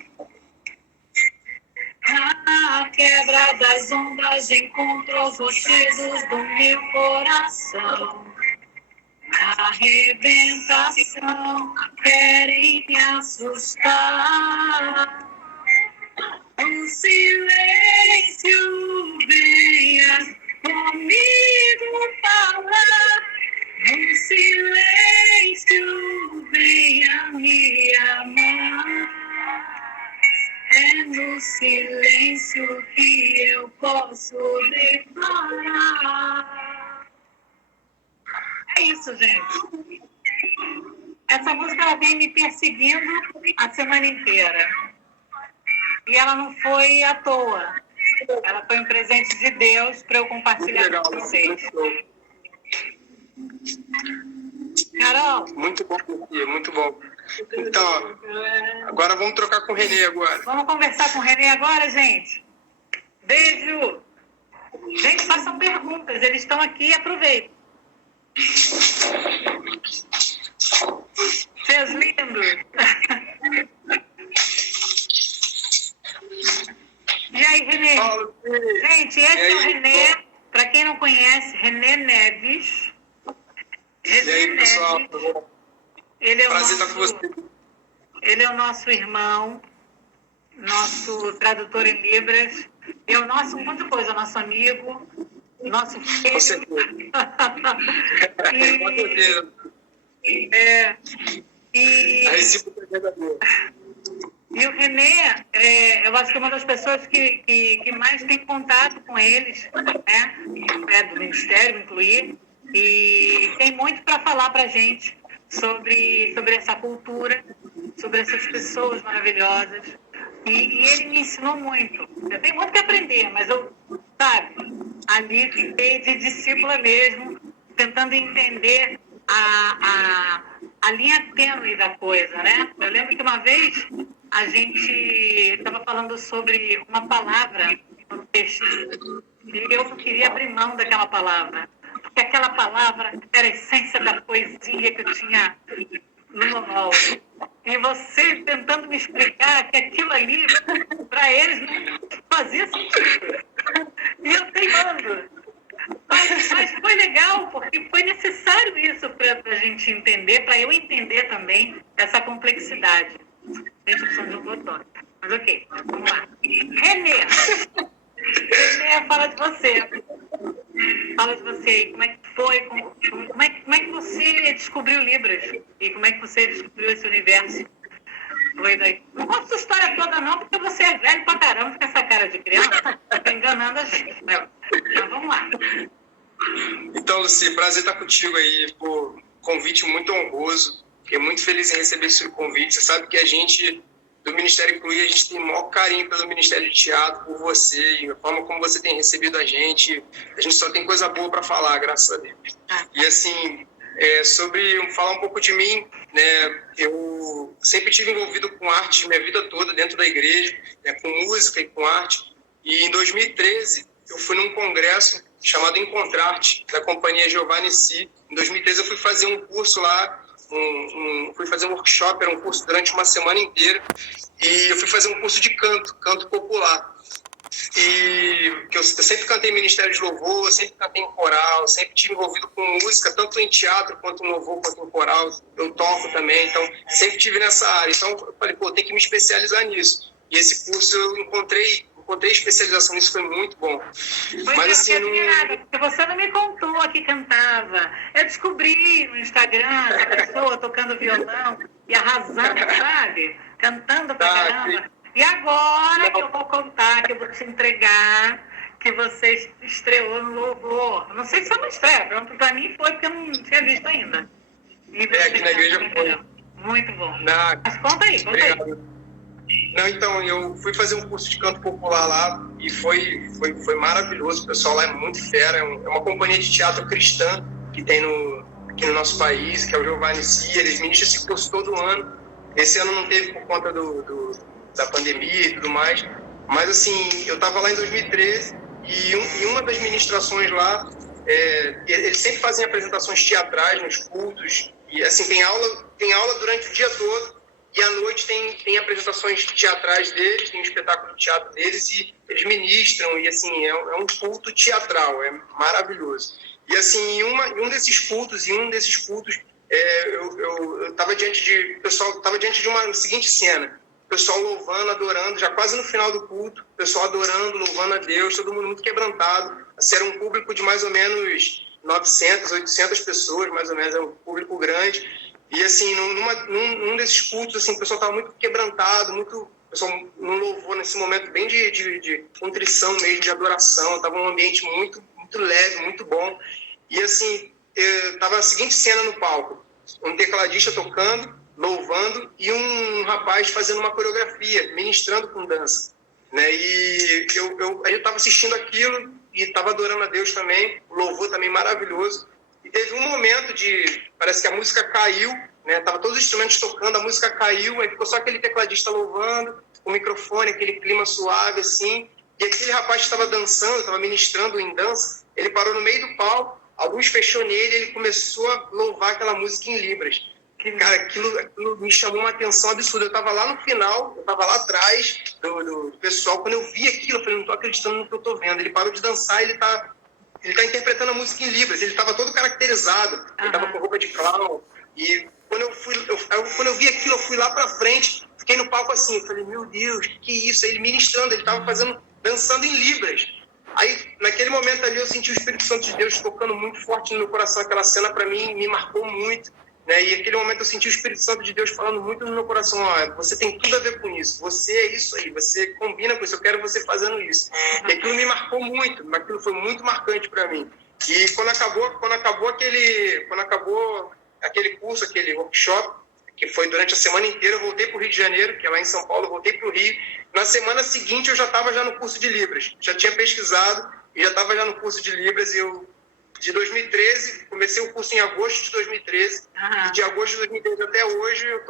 A quebra das ondas encontrou os rochedos do meu coração. A arrebentação querem me assustar. silêncio venha comigo falar, no silêncio venha me amar. É no silêncio que eu posso declarar. É isso, gente. Essa música ela vem me perseguindo a semana inteira. E ela não foi à toa. Ela foi um presente de Deus para eu compartilhar com vocês. Carol? Muito bom, Sofia, muito bom. Então, agora vamos trocar com o Renê agora. Vamos conversar com o Renê agora, gente? Beijo! Gente, façam perguntas. Eles estão aqui, aproveitem. Seus lindos! E aí, Renê? Gente, esse é o Renê. Para quem não conhece, Renê Neves. E aí, pessoal? Ele é Prazer estar com você. Ele é o nosso irmão, nosso tradutor em Libras. É o nosso, muita coisa, nosso amigo, nosso filho. Com certeza. Com certeza. A recíproca é verdadeira. E o Renê, eu acho que é uma das pessoas que mais tem contato com eles, né? Do Ministério, incluir. E tem muito para falar para a gente sobre essa cultura, sobre essas pessoas maravilhosas. E ele me ensinou muito. Eu tenho muito que aprender, mas eu, sabe, ali fiquei de discípula mesmo, tentando entender a linha tênue da coisa, né? Eu lembro que uma vez a gente estava falando sobre uma palavra no texto e eu não queria abrir mão daquela palavra, porque aquela palavra era a essência da poesia que eu tinha no monólogo. E você tentando me explicar que aquilo ali, para eles, não fazia sentido. E eu teimando. Mas foi legal, porque foi necessário isso para a gente entender, para eu entender também essa complexidade. Gente, eu preciso de um botão. Mas ok, vamos lá. Renê, fala de você. Fala de você aí, como é que foi, como é que você descobriu Libras? E como é que você descobriu esse universo? Foi daí. Não conta essa história toda não, porque você é velho pra caramba com essa cara de criança, tá enganando a gente. Mas vamos lá. Então, Luci, prazer estar contigo aí, pô, convite muito honroso. Fiquei muito feliz em receber esse convite. Você sabe que a gente, do Ministério Incluir, a gente tem o maior carinho pelo Ministério de Teatro, por você, e a forma como você tem recebido a gente só tem coisa boa para falar, graças a Deus. E assim, sobre falar um pouco de mim, né, eu sempre estive envolvido com arte minha vida toda dentro da igreja, né, com música e com arte. E em 2013, eu fui num congresso chamado Encontrarte, da companhia Jeová Nissi. Em 2013, eu fui fazer um curso lá, fui fazer um workshop, era um curso durante uma semana inteira, e eu fui fazer um curso de canto popular. E que eu sempre cantei em ministério de louvor, sempre cantei em coral, sempre estive envolvido com música, tanto em teatro, quanto em louvor, quanto em coral. Eu toco também, então sempre estive nessa área. Então eu falei, pô, tem que me especializar nisso. E esse curso eu encontrei especialização nisso, foi muito bom. Mas assim, porque você não me contou que cantava. Eu descobri no Instagram a pessoa tocando violão e arrasando, sabe? Cantando pra caramba. E agora que eu vou contar, que eu vou te entregar, que você estreou no louvor. Não sei se foi uma estreia, pra mim foi, porque eu não tinha visto ainda. Aqui na igreja foi. Muito bom. Mas conta aí. Não, então, eu fui fazer um curso de canto popular lá e foi maravilhoso. O pessoal lá é muito fera, é uma companhia de teatro cristã que tem aqui no nosso país, que é o Jeová Nissi. Eles ministram esse curso todo ano. Esse ano não teve por conta da pandemia e tudo mais. Mas, assim, eu estava lá em 2013 e uma das ministrações lá, eles sempre fazem apresentações teatrais nos cultos. E, assim, tem aula durante o dia todo. E à noite tem apresentações teatrais deles, tem um espetáculo de teatro deles e eles ministram. E, assim, é um culto teatral, é maravilhoso. E, assim, em um desses cultos, eu estava diante de... O pessoal estava diante de uma seguinte cena. O pessoal louvando, adorando, já quase no final do culto, o pessoal adorando, louvando a Deus, todo mundo muito quebrantado. Assim, era um público de mais ou menos 900, 800 pessoas, mais ou menos, era um público grande. E, assim, num desses cultos, assim, o pessoal estava muito quebrantado, o pessoal não louvou nesse momento bem de contrição mesmo, de adoração. Estava um ambiente muito, muito leve, muito bom. E, assim, estava a seguinte cena no palco. Um tecladista tocando, louvando, e um rapaz fazendo uma coreografia, ministrando com dança. Né? E eu estava assistindo aquilo e estava adorando a Deus também, o louvor também maravilhoso. E teve um momento parece que a música caiu, né? Tava todos os instrumentos tocando, a música caiu, aí ficou só aquele tecladista louvando, o microfone, aquele clima suave, assim. E aquele rapaz que estava dançando, estava ministrando em dança, ele parou no meio do palco, a luz fechou nele e ele começou a louvar aquela música em Libras. Cara, aquilo me chamou uma atenção absurda. Eu estava lá no final, eu estava lá atrás do pessoal. Quando eu vi aquilo, eu falei, não estou acreditando no que eu estou vendo. Ele parou de dançar, ele tá interpretando a música em Libras. Ele estava todo caracterizado, ele estava com roupa de clown. E quando eu vi aquilo, eu fui lá para frente, fiquei no palco assim, eu falei, meu Deus, que é isso? Ele ministrando, ele estava dançando em Libras. Aí, naquele momento ali, eu senti o Espírito Santo de Deus tocando muito forte no meu coração. Aquela cena, para mim, me marcou muito. Né? E naquele momento eu senti o Espírito Santo de Deus falando muito no meu coração, você tem tudo a ver com isso, você é isso aí, você combina com isso, eu quero você fazendo isso. E aquilo me marcou muito, aquilo foi muito marcante para mim. E quando acabou aquele curso, aquele workshop, que foi durante a semana inteira, eu voltei para o Rio de Janeiro, que é lá em São Paulo, eu voltei para o Rio. Na semana seguinte eu já estava no curso de Libras, já tinha pesquisado e já estava no curso de Libras de 2013, comecei o curso em agosto de 2013, e de agosto de 2013 até hoje eu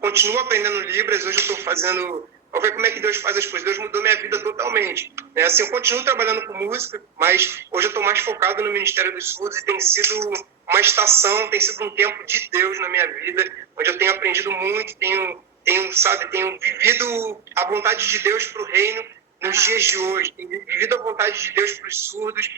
continuo aprendendo Libras. Hoje eu estou fazendo, vou ver como é que Deus faz as coisas. Deus mudou minha vida totalmente. Né? Assim, eu continuo trabalhando com música, mas hoje eu estou mais focado no Ministério dos Surdos e tem sido uma estação, tem sido um tempo de Deus na minha vida, onde eu tenho aprendido muito, tenho vivido a vontade de Deus para o reino nos dias de hoje, tenho vivido a vontade de Deus para os surdos,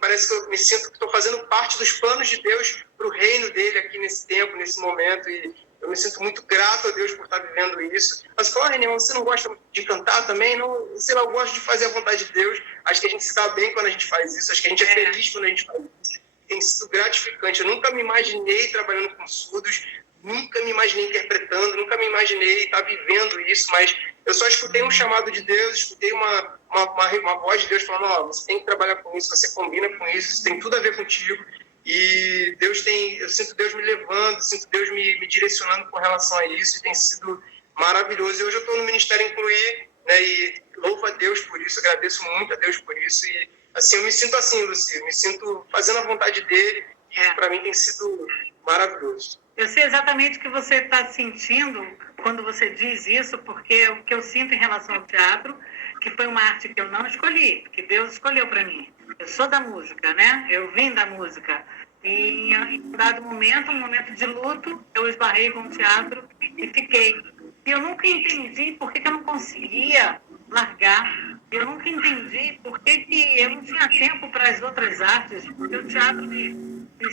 parece que eu me sinto que estou fazendo parte dos planos de Deus para o reino dele aqui nesse tempo, nesse momento, e eu me sinto muito grato a Deus por estar vivendo isso. Mas fala, René, você não gosta de cantar também? Não, sei lá, eu gosto de fazer a vontade de Deus, acho que a gente se dá bem quando a gente faz isso, acho que a gente é feliz quando a gente faz isso, tem sido gratificante. Eu nunca me imaginei trabalhando com surdos, nunca me imaginei interpretando, nunca me imaginei estar vivendo isso, mas eu só escutei um chamado de Deus, escutei uma voz de Deus falando, você tem que trabalhar com isso, você combina com isso tem tudo a ver contigo. E eu sinto Deus me levando, sinto Deus me direcionando com relação a isso, e tem sido maravilhoso. E hoje eu estou no Ministério Incluir, né, e louvo a Deus por isso, agradeço muito a Deus por isso. E assim, eu me sinto assim, Luci, me sinto fazendo a vontade dele, e para mim tem sido maravilhoso. Eu sei exatamente o que você está sentindo quando você diz isso, porque o que eu sinto em relação ao teatro, que foi uma arte que eu não escolhi, que Deus escolheu para mim. Eu sou da música, né? Eu vim da música. E em um dado momento, um momento de luto, eu esbarrei com o teatro e fiquei. E eu nunca entendi por que eu não conseguia largar. Eu nunca entendi por que eu não tinha tempo para as outras artes, porque o teatro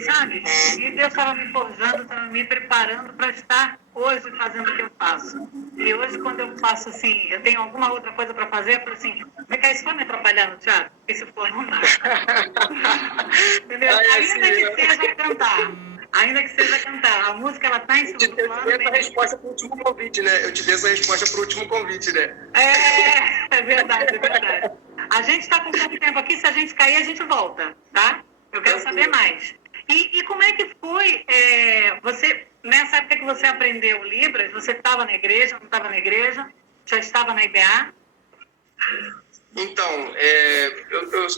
sabe? E Deus estava me forjando, estava me preparando para estar hoje fazendo o que eu faço. E hoje, quando eu faço assim, eu tenho alguma outra coisa para fazer, eu falo assim, Micael, isso vai me atrapalhar no teatro? Porque se for, não dá. Entendeu? Ainda que seja cantar. A música, ela está em segundo plano. Eu te dei essa resposta para o último convite, né? É verdade. A gente está com pouco tempo aqui, se a gente cair, a gente volta, tá? Eu quero saber mais. E como é que foi, você, nessa época que você aprendeu Libras, você estava na igreja, não estava na igreja? Já estava na IBA? Então,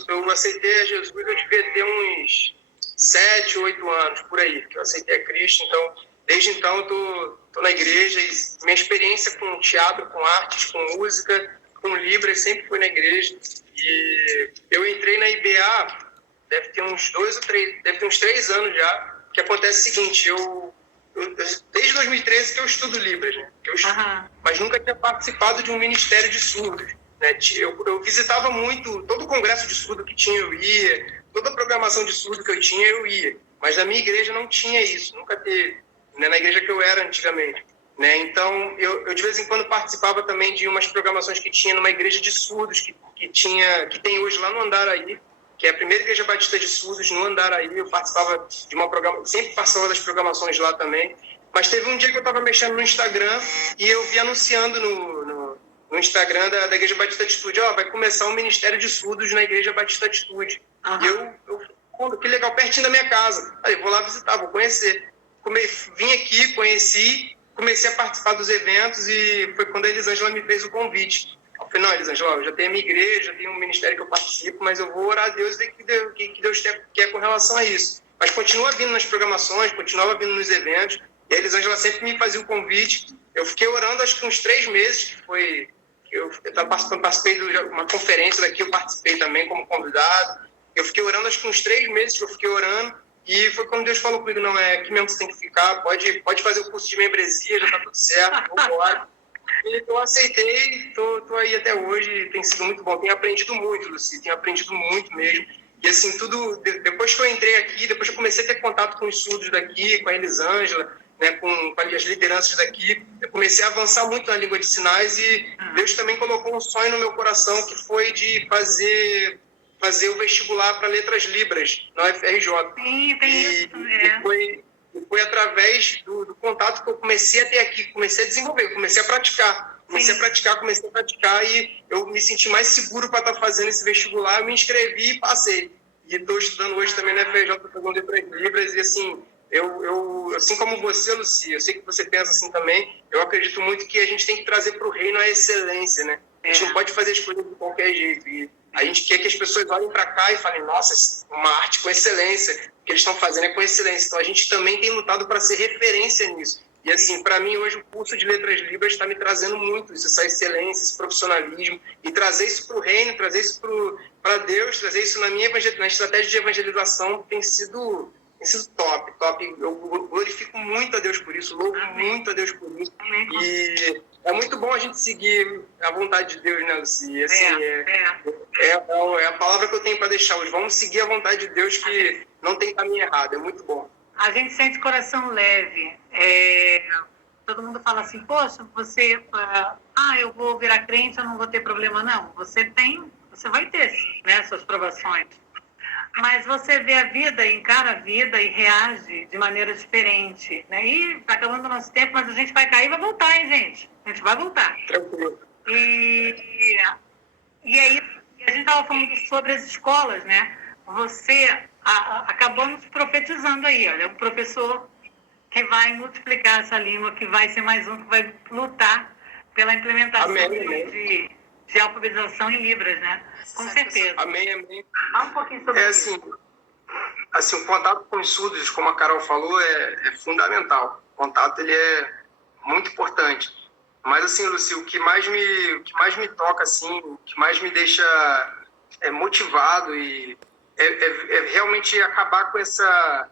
eu aceitei a Jesus, eu devia ter uns 7, 8 anos, por aí, que eu aceitei a Cristo. Então, desde então, eu tô na igreja, e minha experiência com teatro, com artes, com música, com Libras, sempre foi na igreja. E eu entrei na IBA... deve ter uns 3 anos já, que acontece o seguinte, desde 2013 que eu estudo Libras, né? Mas nunca tinha participado de um ministério de surdos. Né? Eu visitava muito, todo o congresso de surdo que tinha eu ia, toda a programação de surdo que eu tinha eu ia, mas na minha igreja não tinha isso, nunca teve, né? Na igreja que eu era antigamente. né? Então, eu de vez em quando participava também de umas programações que tinha numa igreja de surdos, que tem hoje lá no Andaraí, que é a primeira igreja batista de surdos no Andaraí. Eu participava de uma programação, sempre participava das programações lá também. Mas teve um dia que eu estava mexendo no Instagram e eu vi anunciando no Instagram da Igreja Batista Atitude, vai começar um ministério de surdos na Igreja Batista Atitude. E eu que legal, pertinho da minha casa. Aí, vou lá visitar, vou conhecer. Vim aqui, conheci, comecei a participar dos eventos e foi quando a Elisângela me fez o convite. Eu falei, não, Elisângela, eu já tenho a minha igreja, já tenho um ministério que eu participo, mas eu vou orar a Deus e ver o que Deus quer com relação a isso. Mas continua vindo nas programações, continuava vindo nos eventos, e a Elisângela sempre me fazia o convite. Eu fiquei orando acho que uns 3 meses, que foi... Eu participei de uma conferência daqui, eu participei também como convidado. Eu fiquei orando acho que uns 3 meses que eu fiquei orando, e foi quando Deus falou comigo, não, aqui mesmo você tem que ficar, pode fazer o curso de membresia, já está tudo certo, vou embora. E eu aceitei, tô aí até hoje, tem sido muito bom. Tenho aprendido muito, Luci, tenho aprendido muito mesmo. E assim, depois que eu entrei aqui, depois que eu comecei a ter contato com os surdos daqui, com a Elisângela, né, com as lideranças daqui, eu comecei a avançar muito na língua de sinais e Deus também colocou um sonho no meu coração que foi de fazer o vestibular para letras libras na UFRJ. Sim, tem isso, né? Foi através do contato que eu comecei a ter aqui, comecei a desenvolver, comecei a praticar. Comecei a praticar e eu me senti mais seguro para estar fazendo esse vestibular. Eu me inscrevi e passei. E estou estudando hoje também na FRJ, fazendo letras libras. E assim, eu, assim como você, Lucia, eu sei que você pensa assim também, eu acredito muito que a gente tem que trazer para o reino a excelência, né? A gente não pode fazer as coisas de qualquer jeito. E a gente quer que as pessoas olhem para cá e falem, nossa, uma arte com excelência. O que eles estão fazendo é com excelência. Então, a gente também tem lutado para ser referência nisso. E, assim, para mim, hoje, o curso de Letras Libras está me trazendo muito isso, essa excelência, esse profissionalismo, e trazer isso para o reino, trazer isso para Deus, trazer isso na estratégia de evangelização tem sido top. Eu glorifico muito a Deus por isso, louvo muito a Deus por isso. E é muito bom a gente seguir a vontade de Deus, né, Lucia? Assim, é a palavra que eu tenho para deixar hoje. Vamos seguir a vontade de Deus, que não tem caminho errado, é muito bom. A gente sente coração leve. Todo mundo fala assim, poxa, você... eu vou virar crente, eu não vou ter problema, não. Você vai ter, né, suas provações. Mas você vê a vida, encara a vida e reage de maneira diferente, né? E está acabando o nosso tempo, mas a gente vai cair e vai voltar, hein, gente? A gente vai voltar. Tranquilo. E aí, a gente estava falando sobre as escolas, né? Você acabamos profetizando aí, olha, um professor que vai multiplicar essa língua, que vai ser mais um, que vai lutar pela implementação de alfabetização em Libras, né? Com certeza. Amém. Fala um pouquinho sobre isso. Assim, o contato com os surdos, como a Carol falou, é fundamental. O contato, ele é muito importante. Mas, assim, Luci, o que mais me toca, assim, o que mais me deixa motivado e é realmente acabar com essa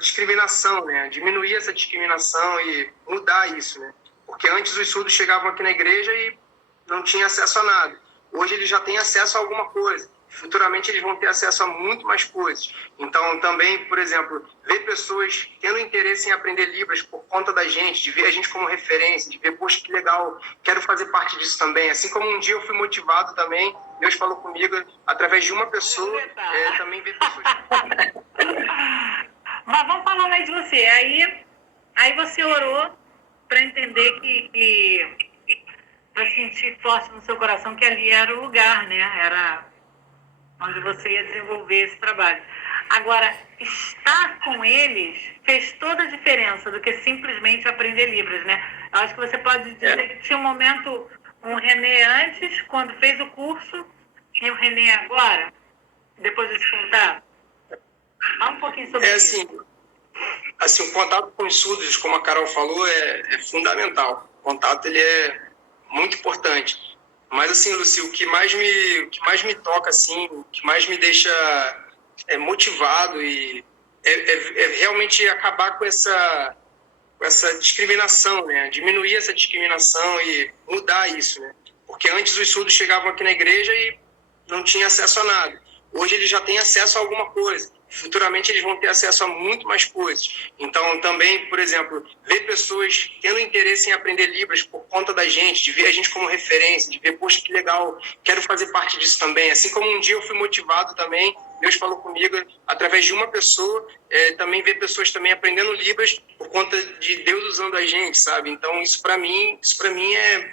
discriminação, né? Diminuir essa discriminação e mudar isso, né? Porque antes os surdos chegavam aqui na igreja e não tinham acesso a nada. Hoje eles já têm acesso a alguma coisa. Futuramente eles vão ter acesso a muito mais coisas. Então, também, por exemplo, ver pessoas tendo interesse em aprender Libras por conta da gente, de ver a gente como referência, de ver, poxa, que legal, quero fazer parte disso também. Assim como um dia eu fui motivado também, Deus falou comigo, através de uma pessoa, também ver pessoas... Mas vamos falando aí de você. Aí você orou para entender para sentir forte no seu coração que ali era o lugar, né? Era onde você ia desenvolver esse trabalho. Agora, estar com eles fez toda a diferença do que simplesmente aprender Libras, né? Eu acho que você pode dizer que tinha um momento, um René antes, quando fez o curso, e o René agora, depois de te contar. Fala um pouquinho sobre isso. Assim, o contato com os surdos, como a Carol falou, é fundamental. O contato, ele é muito importante. Mas, assim, Luci, o que mais me toca, assim, o que mais me deixa motivado e realmente acabar com essa discriminação, né? Diminuir essa discriminação e mudar isso, né? Porque antes os surdos chegavam aqui na igreja e não tinham acesso a nada. Hoje eles já têm acesso a alguma coisa. futuramente eles vão ter acesso a muito mais coisas. Então, também, por exemplo, ver pessoas tendo interesse em aprender Libras por conta da gente, de ver a gente como referência, de ver, poxa, que legal, quero fazer parte disso também. Assim como um dia eu fui motivado também, Deus falou comigo através de uma pessoa, também ver pessoas também aprendendo Libras por conta de Deus usando a gente, sabe? Então, isso para mim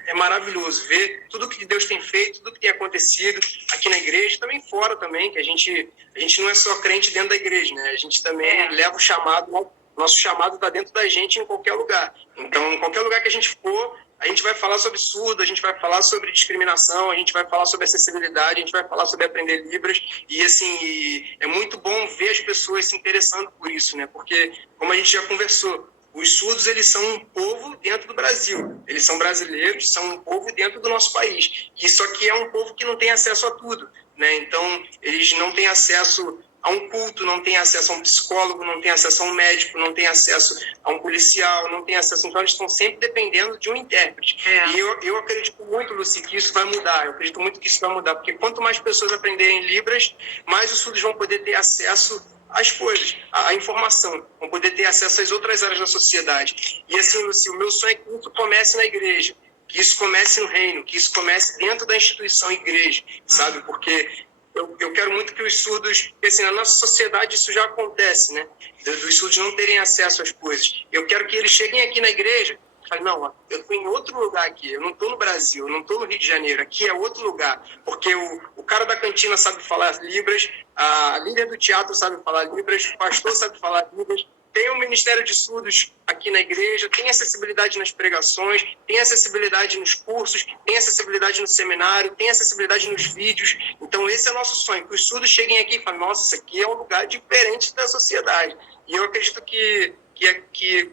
é maravilhoso. Ver tudo que Deus tem feito, tudo que tem acontecido aqui na igreja, também fora também, que a gente não é só crente dentro da igreja, né? A gente também leva o chamado, nosso chamado está dentro da gente em qualquer lugar. Então, em qualquer lugar que a gente for, a gente vai falar sobre surdo, a gente vai falar sobre discriminação, a gente vai falar sobre acessibilidade, a gente vai falar sobre aprender Libras. E, assim, é muito bom ver as pessoas se interessando por isso, né? Porque, como a gente já conversou, os surdos, eles são um povo dentro do Brasil. Eles são brasileiros, são um povo dentro do nosso país. E só que é um povo que não tem acesso a tudo, né? Então, eles não têm acesso a um culto, não tem acesso a um psicólogo, não tem acesso a um médico, não tem acesso a um policial, não tem acesso... Então, eles estão sempre dependendo de um intérprete. E eu acredito muito, Lucy, que isso vai mudar. Eu acredito muito que isso vai mudar, porque quanto mais pessoas aprenderem Libras, mais os surdos vão poder ter acesso às coisas, à informação, vão poder ter acesso às outras áreas da sociedade. E assim, Lucy, o meu sonho é que isso comece na igreja, que isso comece no reino, que isso comece dentro da instituição igreja, sabe? Porque... Eu quero muito que os surdos, porque assim, na nossa sociedade isso já acontece, né? Dos surdos não terem acesso às coisas. Eu quero que eles cheguem aqui na igreja e falem, não, eu estou em outro lugar aqui, eu não estou no Brasil, eu não estou no Rio de Janeiro, aqui é outro lugar. Porque o cara da cantina sabe falar Libras, a líder do teatro sabe falar Libras, o pastor sabe falar Libras, tem o Ministério de Surdos aqui na igreja, tem acessibilidade nas pregações, tem acessibilidade nos cursos, tem acessibilidade no seminário, tem acessibilidade nos vídeos. Então, esse é o nosso sonho, que os surdos cheguem aqui e falem, nossa, isso aqui é um lugar diferente da sociedade. E eu acredito que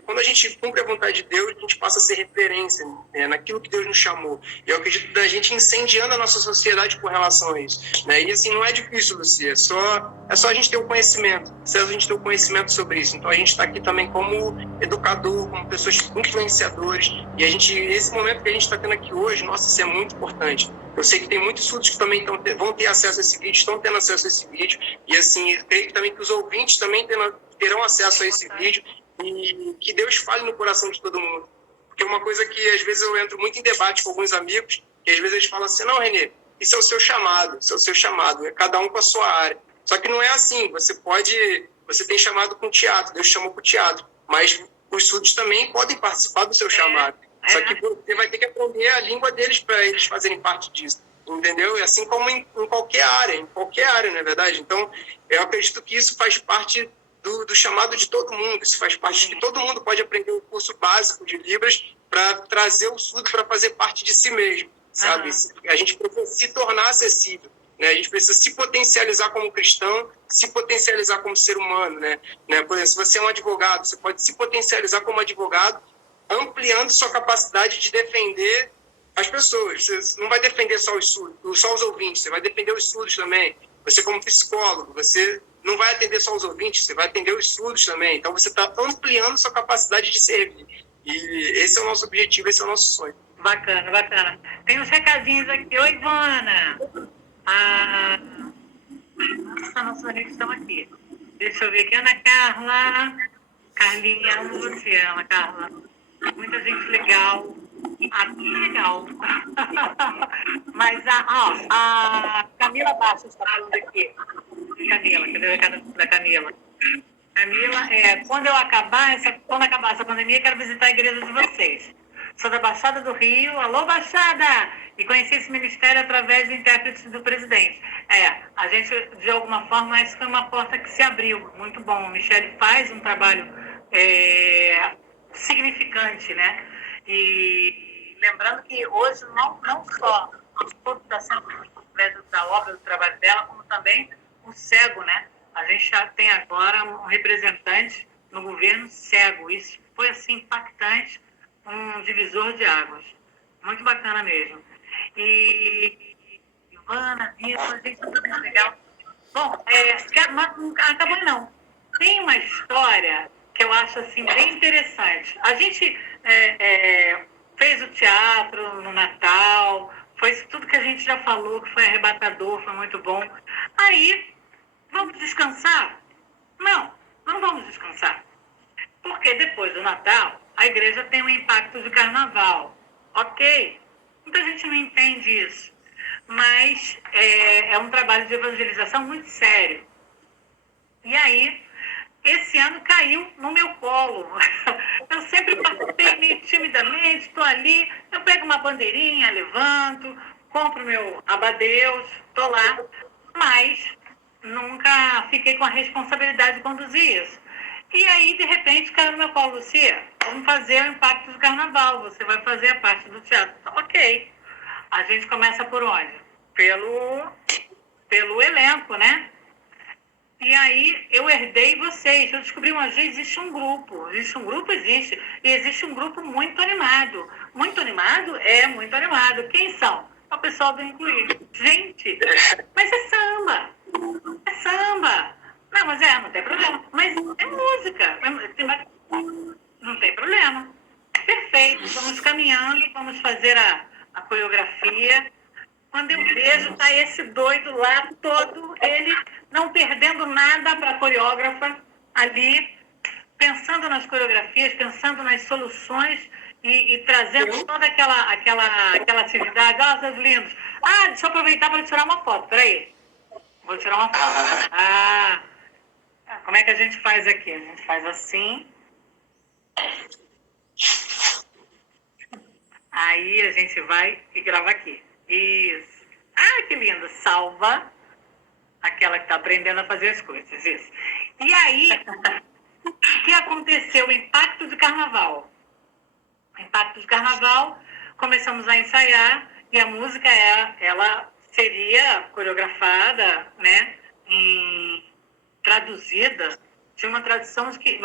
quando a gente cumpre a vontade de Deus, a gente passa a ser referência, né, naquilo que Deus nos chamou. E eu acredito da gente incendiando a nossa sociedade com relação a isso, né? E assim, não é difícil, Lucia, é só a gente ter o conhecimento, a gente ter o conhecimento sobre isso. Então a gente está aqui também como educador, como pessoas influenciadores, e esse momento que a gente está tendo aqui hoje, nossa, isso é muito importante. Eu sei que tem muitos surdos que também vão ter acesso a esse vídeo, estão tendo acesso a esse vídeo, e assim, eu creio que também que os ouvintes também terão acesso a esse vídeo, e que Deus fale no coração de todo mundo. Porque uma coisa que às vezes eu entro muito em debate com alguns amigos, que às vezes eles falam assim, não, Renê, isso é o seu chamado, é cada um com a sua área. Só que não é assim, você tem chamado com teatro, Deus chamou para o teatro, mas os surdos também podem participar do seu chamado. Só que você vai ter que aprender a língua deles para eles fazerem parte disso, entendeu? E assim como em qualquer área, não é verdade? Então, eu acredito que isso faz parte do chamado de todo mundo, isso faz parte de que todo mundo pode aprender um curso básico de Libras para trazer o surdo para fazer parte de si mesmo, sabe? A gente precisa se tornar acessível, né? A gente precisa se potencializar como cristão, se potencializar como ser humano, né? Por exemplo, se você é um advogado, você pode se potencializar como advogado, ampliando sua capacidade de defender as pessoas. Você não vai defender só os surdos, só os ouvintes, você vai defender os surdos também. Você como psicólogo, você não vai atender só os ouvintes, você vai atender os surdos também. Então, você está ampliando sua capacidade de servir. E esse é o nosso objetivo, esse é o nosso sonho. Bacana, bacana. Tem uns recadinhos aqui. Oi, Ivana. Nossos amigos estão aqui. Deixa eu ver aqui. Ana Carla. Carlinha, amo você, Ana Carla. Muita gente legal. Que legal. Mas a Camila Bastos está falando aqui. Camila, cadê o recado da Camila? Camila, quando acabar essa pandemia, quero visitar a igreja de vocês. Sou da Baixada do Rio, alô Baixada! E conheci esse ministério através do intérprete do presidente. A gente, de alguma forma, isso foi uma porta que se abriu. Muito bom. O Michele faz um trabalho significante, né? E lembrando que hoje não só o estudo está sendo da obra, do trabalho dela, como também o cego, né? A gente já tem agora um representante no governo cego. Isso foi, assim, impactante, um divisor de águas. Muito bacana mesmo. E Ivana, Vitor, gente, tudo muito legal. Bom, não acabou não. Tem uma história que eu acho, assim, bem interessante. A gente fez o teatro no Natal, foi tudo que a gente já falou, que foi arrebatador, foi muito bom. Aí, vamos descansar? não vamos descansar. Porque depois do Natal, a igreja tem um impacto de carnaval. Ok, muita gente não entende isso. Mas é um trabalho de evangelização muito sério. E aí, esse ano caiu no meu colo. Eu sempre participei meio timidamente, estou ali, eu pego uma bandeirinha, levanto, compro meu abadeus, estou lá, mas nunca fiquei com a responsabilidade de conduzir isso. E aí, de repente, caiu no meu colo, Lucia, vamos fazer o impacto do carnaval, você vai fazer a parte do teatro. Ok. A gente começa por onde? Pelo elenco, né? E aí eu herdei vocês. Eu descobri uma vez, existe um grupo. Existe um grupo, existe. E existe um grupo muito animado. Muito animado? É, muito animado. Quem são? É o pessoal do Incluir. Gente, mas é samba. É samba. Não, mas não tem problema. Mas é música. Não tem problema. Perfeito. Vamos caminhando, vamos fazer a coreografia. Quando eu vejo, tá esse doido lá, todo ele não perdendo nada para a coreógrafa ali, pensando nas coreografias, pensando nas soluções e trazendo toda aquela atividade. Olha, seus lindos. Deixa eu aproveitar para tirar uma foto. Peraí. Vou tirar uma foto. Como é que a gente faz aqui? A gente faz assim. Aí a gente vai e grava aqui. Isso. Que lindo. Salva aquela que está aprendendo a fazer as coisas. Isso. E aí, o que aconteceu? O impacto de carnaval. O impacto de carnaval, começamos a ensaiar e a música, ela seria coreografada, né, traduzida. Tinha uma tradição de que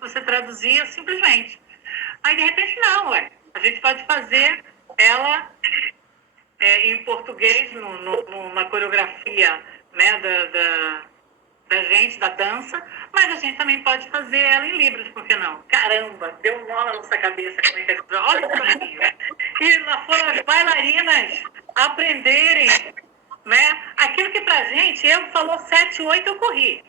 você traduzia simplesmente. Aí, de repente, não, a gente pode fazer ela em português, numa coreografia, né, da gente, da dança, mas a gente também pode fazer ela em Libras, por que não? Caramba, deu nó na nossa cabeça. Como é que é? Olha isso aqui. E lá foram as bailarinas aprenderem, né, aquilo que pra gente, eu falou 7, 8, eu corri.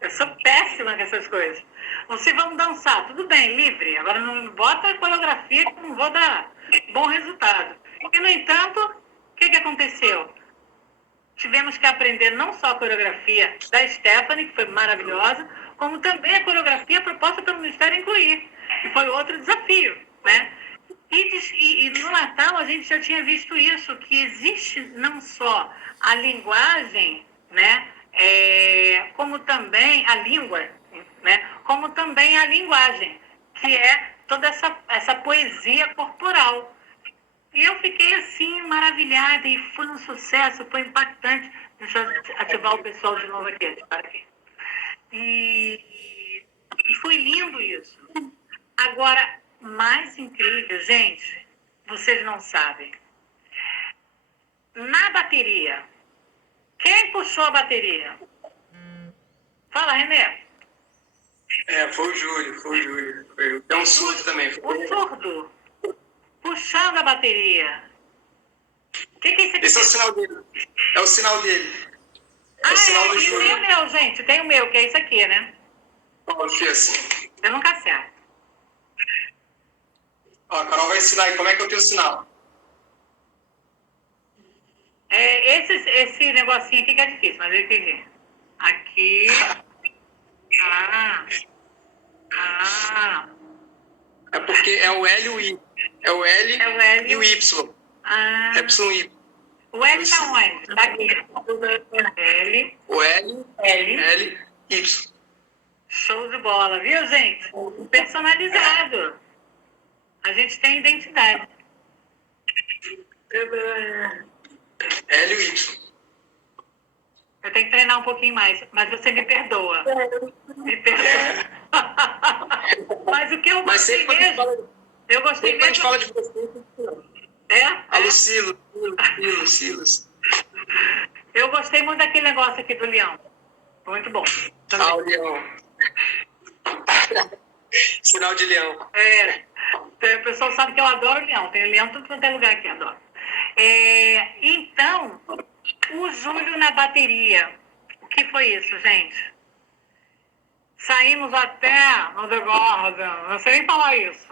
Eu sou péssima com essas coisas. Vocês vão dançar, tudo bem, livre. Agora não bota a coreografia que não vou dar bom resultado. E, no entanto, o que aconteceu? Tivemos que aprender não só a coreografia da Stephanie, que foi maravilhosa, como também a coreografia proposta pelo Ministério Incluir, que foi outro desafio, né? E no Natal a gente já tinha visto isso, que existe não só a linguagem, né? Como também a língua, né? Como também a linguagem, que é toda essa poesia corporal. E eu fiquei assim, maravilhada, e foi um sucesso, foi impactante. Deixa eu ativar o pessoal de novo aqui. E foi lindo isso. Agora, mais incrível, gente, vocês não sabem. Na bateria, quem puxou a bateria? Fala, Renê. Foi o Júlio. É um surdo também. O surdo, puxando a bateria. O que é isso aqui? Esse é o sinal dele. É o sinal dele. É o sinal do Júlio. Tem o meu, gente. Tem o meu, que é isso aqui, né? Aqui assim. Eu nunca acerto. A Carol vai ensinar aí como é que é o teu sinal. Esse negocinho aqui que é difícil, mas eu entendi. Aqui. É porque é o L e o I. É o L e o Y. Y. O L tá onde? Tá aqui. L. O L, Y. Show de bola, viu, gente? Personalizado. A gente tem identidade. L e Y. Eu tenho que treinar um pouquinho mais, mas você me perdoa. Me perdoa. Mas o que eu gostei mesmo... Eu gostei mesmo... A gente fala de você. A Lucilos. Eu gostei muito daquele negócio aqui do leão. Muito bom. O leão. Sinal de leão. O pessoal sabe que eu adoro leão. Tenho leão tudo quanto é lugar aqui, adoro. Então, o Júlio na bateria. O que foi isso, gente? Saímos até no The Garden. Não sei nem falar isso.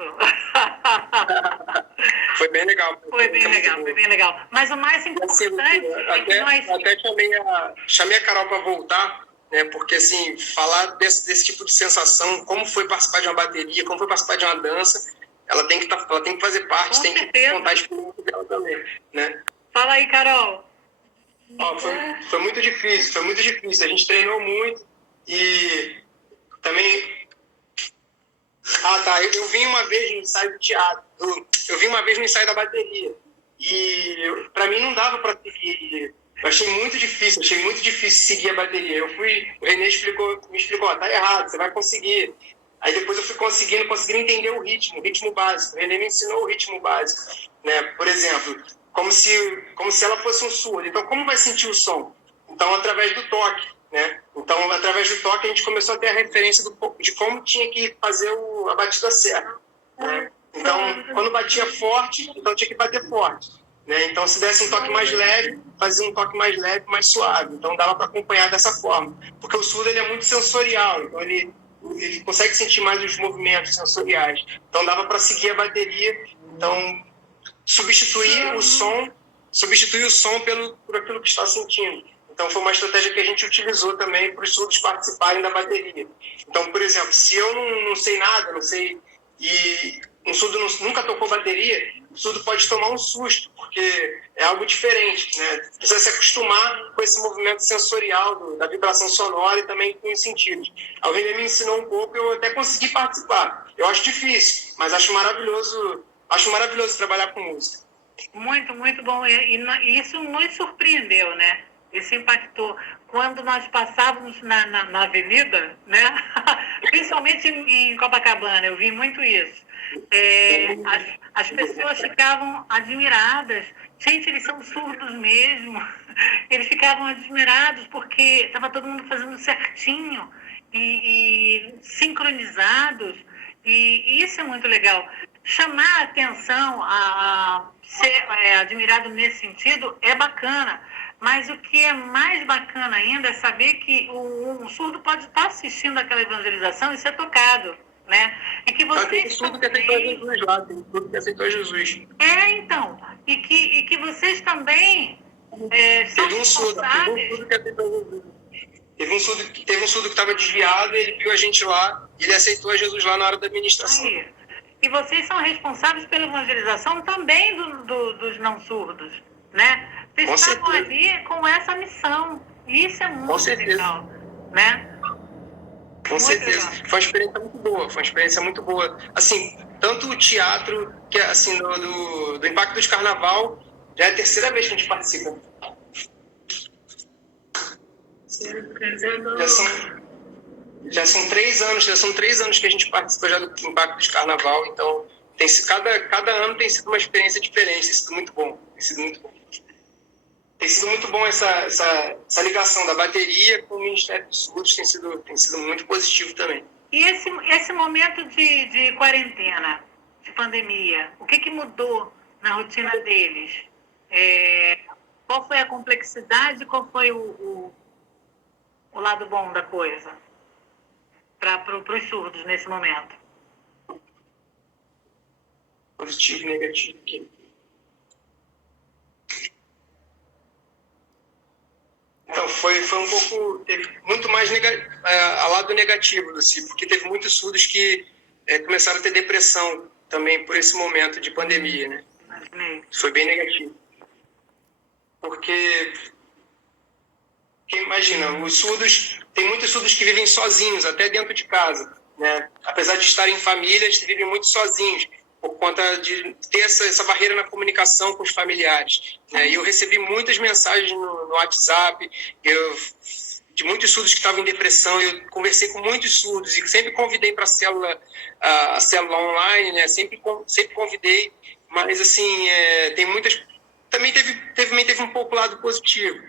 Foi bem legal. Foi bem legal. Mas o mais importante é que nós... Até chamei a Carol para voltar, né? Porque, assim, falar desse tipo de sensação, como foi participar de uma bateria, como foi participar de uma dança, ela tem que fazer parte, Com tem certeza. que contar a experiência dela também, né? Fala aí, Carol. Foi muito difícil. A gente treinou muito e também... Eu vim uma vez no ensaio do teatro, eu vim uma vez no ensaio da bateria e para mim não dava para seguir. Eu achei muito difícil seguir a bateria. O Renê me explicou, tá errado, você vai conseguir. Aí depois eu fui conseguindo entender o ritmo básico. O Renê me ensinou o ritmo básico, né? Por exemplo, como se ela fosse um surdo. Então, como vai sentir o som? Então, através do toque, né? Então, através do toque, a gente começou a ter a referência de como tinha que fazer a batida certa, né? Então, quando batia forte, então tinha que bater forte, né? Então, se desse um toque mais leve, fazia um toque mais leve, mais suave. Então, dava para acompanhar dessa forma. Porque o surdo ele é muito sensorial, então ele consegue sentir mais os movimentos sensoriais. Então, dava para seguir a bateria. Então, substituir o som por aquilo que está sentindo. Então, foi uma estratégia que a gente utilizou também para os surdos participarem da bateria. Então, por exemplo, se eu não sei nada, e um surdo nunca tocou bateria, o surdo pode tomar um susto, porque é algo diferente, né? Precisa se acostumar com esse movimento sensorial, da vibração sonora e também com os sentidos. A Renê me ensinou um pouco e eu até consegui participar. Eu acho difícil, mas acho maravilhoso trabalhar com música. Muito, muito bom. E isso nos surpreendeu, né? Isso impactou. Quando nós passávamos na avenida, né? Principalmente em Copacabana, eu vi muito isso. As pessoas ficavam admiradas. Gente, eles são surdos mesmo. Eles ficavam admirados porque estava todo mundo fazendo certinho e sincronizados. E isso é muito legal. Chamar a atenção, a ser admirado nesse sentido é bacana. Mas o que é mais bacana ainda é saber que o surdo pode estar assistindo aquela evangelização e ser tocado, né? E que vocês tem surdo que aceitou Jesus lá, tem surdo que aceitou Jesus. Então. E que vocês também são responsáveis. Teve um surdo que aceitou Jesus. Teve um surdo que estava desviado, ele viu a gente lá, e ele aceitou a Jesus lá na hora da administração. Aí. E vocês são responsáveis pela evangelização também dos não surdos, né? Vocês estavam ali com essa missão. E isso é muito legal, né? Com certeza. Legal. Foi uma experiência muito boa. Assim, tanto o teatro, que assim, do Impacto do Carnaval, já é a terceira vez que a gente participa. Já são 3 anos que a gente participa já do Impacto de Carnaval, então cada ano tem sido uma experiência diferente, tem sido muito bom. Tem sido muito bom essa ligação da bateria com o Ministério dos Surdos, tem sido muito positivo também. E esse momento de quarentena, de pandemia, o que mudou na rotina deles? Qual foi a complexidade, qual foi o lado bom da coisa para os surdos nesse momento? Positivo e negativo. Então, foi um pouco... Teve muito mais a lado negativo do CIP, porque teve muitos surdos que começaram a ter depressão também por esse momento de pandemia, né? Foi bem negativo. Porque imagina, tem muitos surdos que vivem sozinhos, até dentro de casa, né? Apesar de estarem em família, eles vivem muito sozinhos, por conta de ter essa barreira na comunicação com os familiares, né? E eu recebi muitas mensagens no WhatsApp, de muitos surdos que estavam em depressão. Eu conversei com muitos surdos e sempre convidei para a célula online, né? Sempre convidei, mas assim, tem muitas... Também teve um pouco o lado positivo.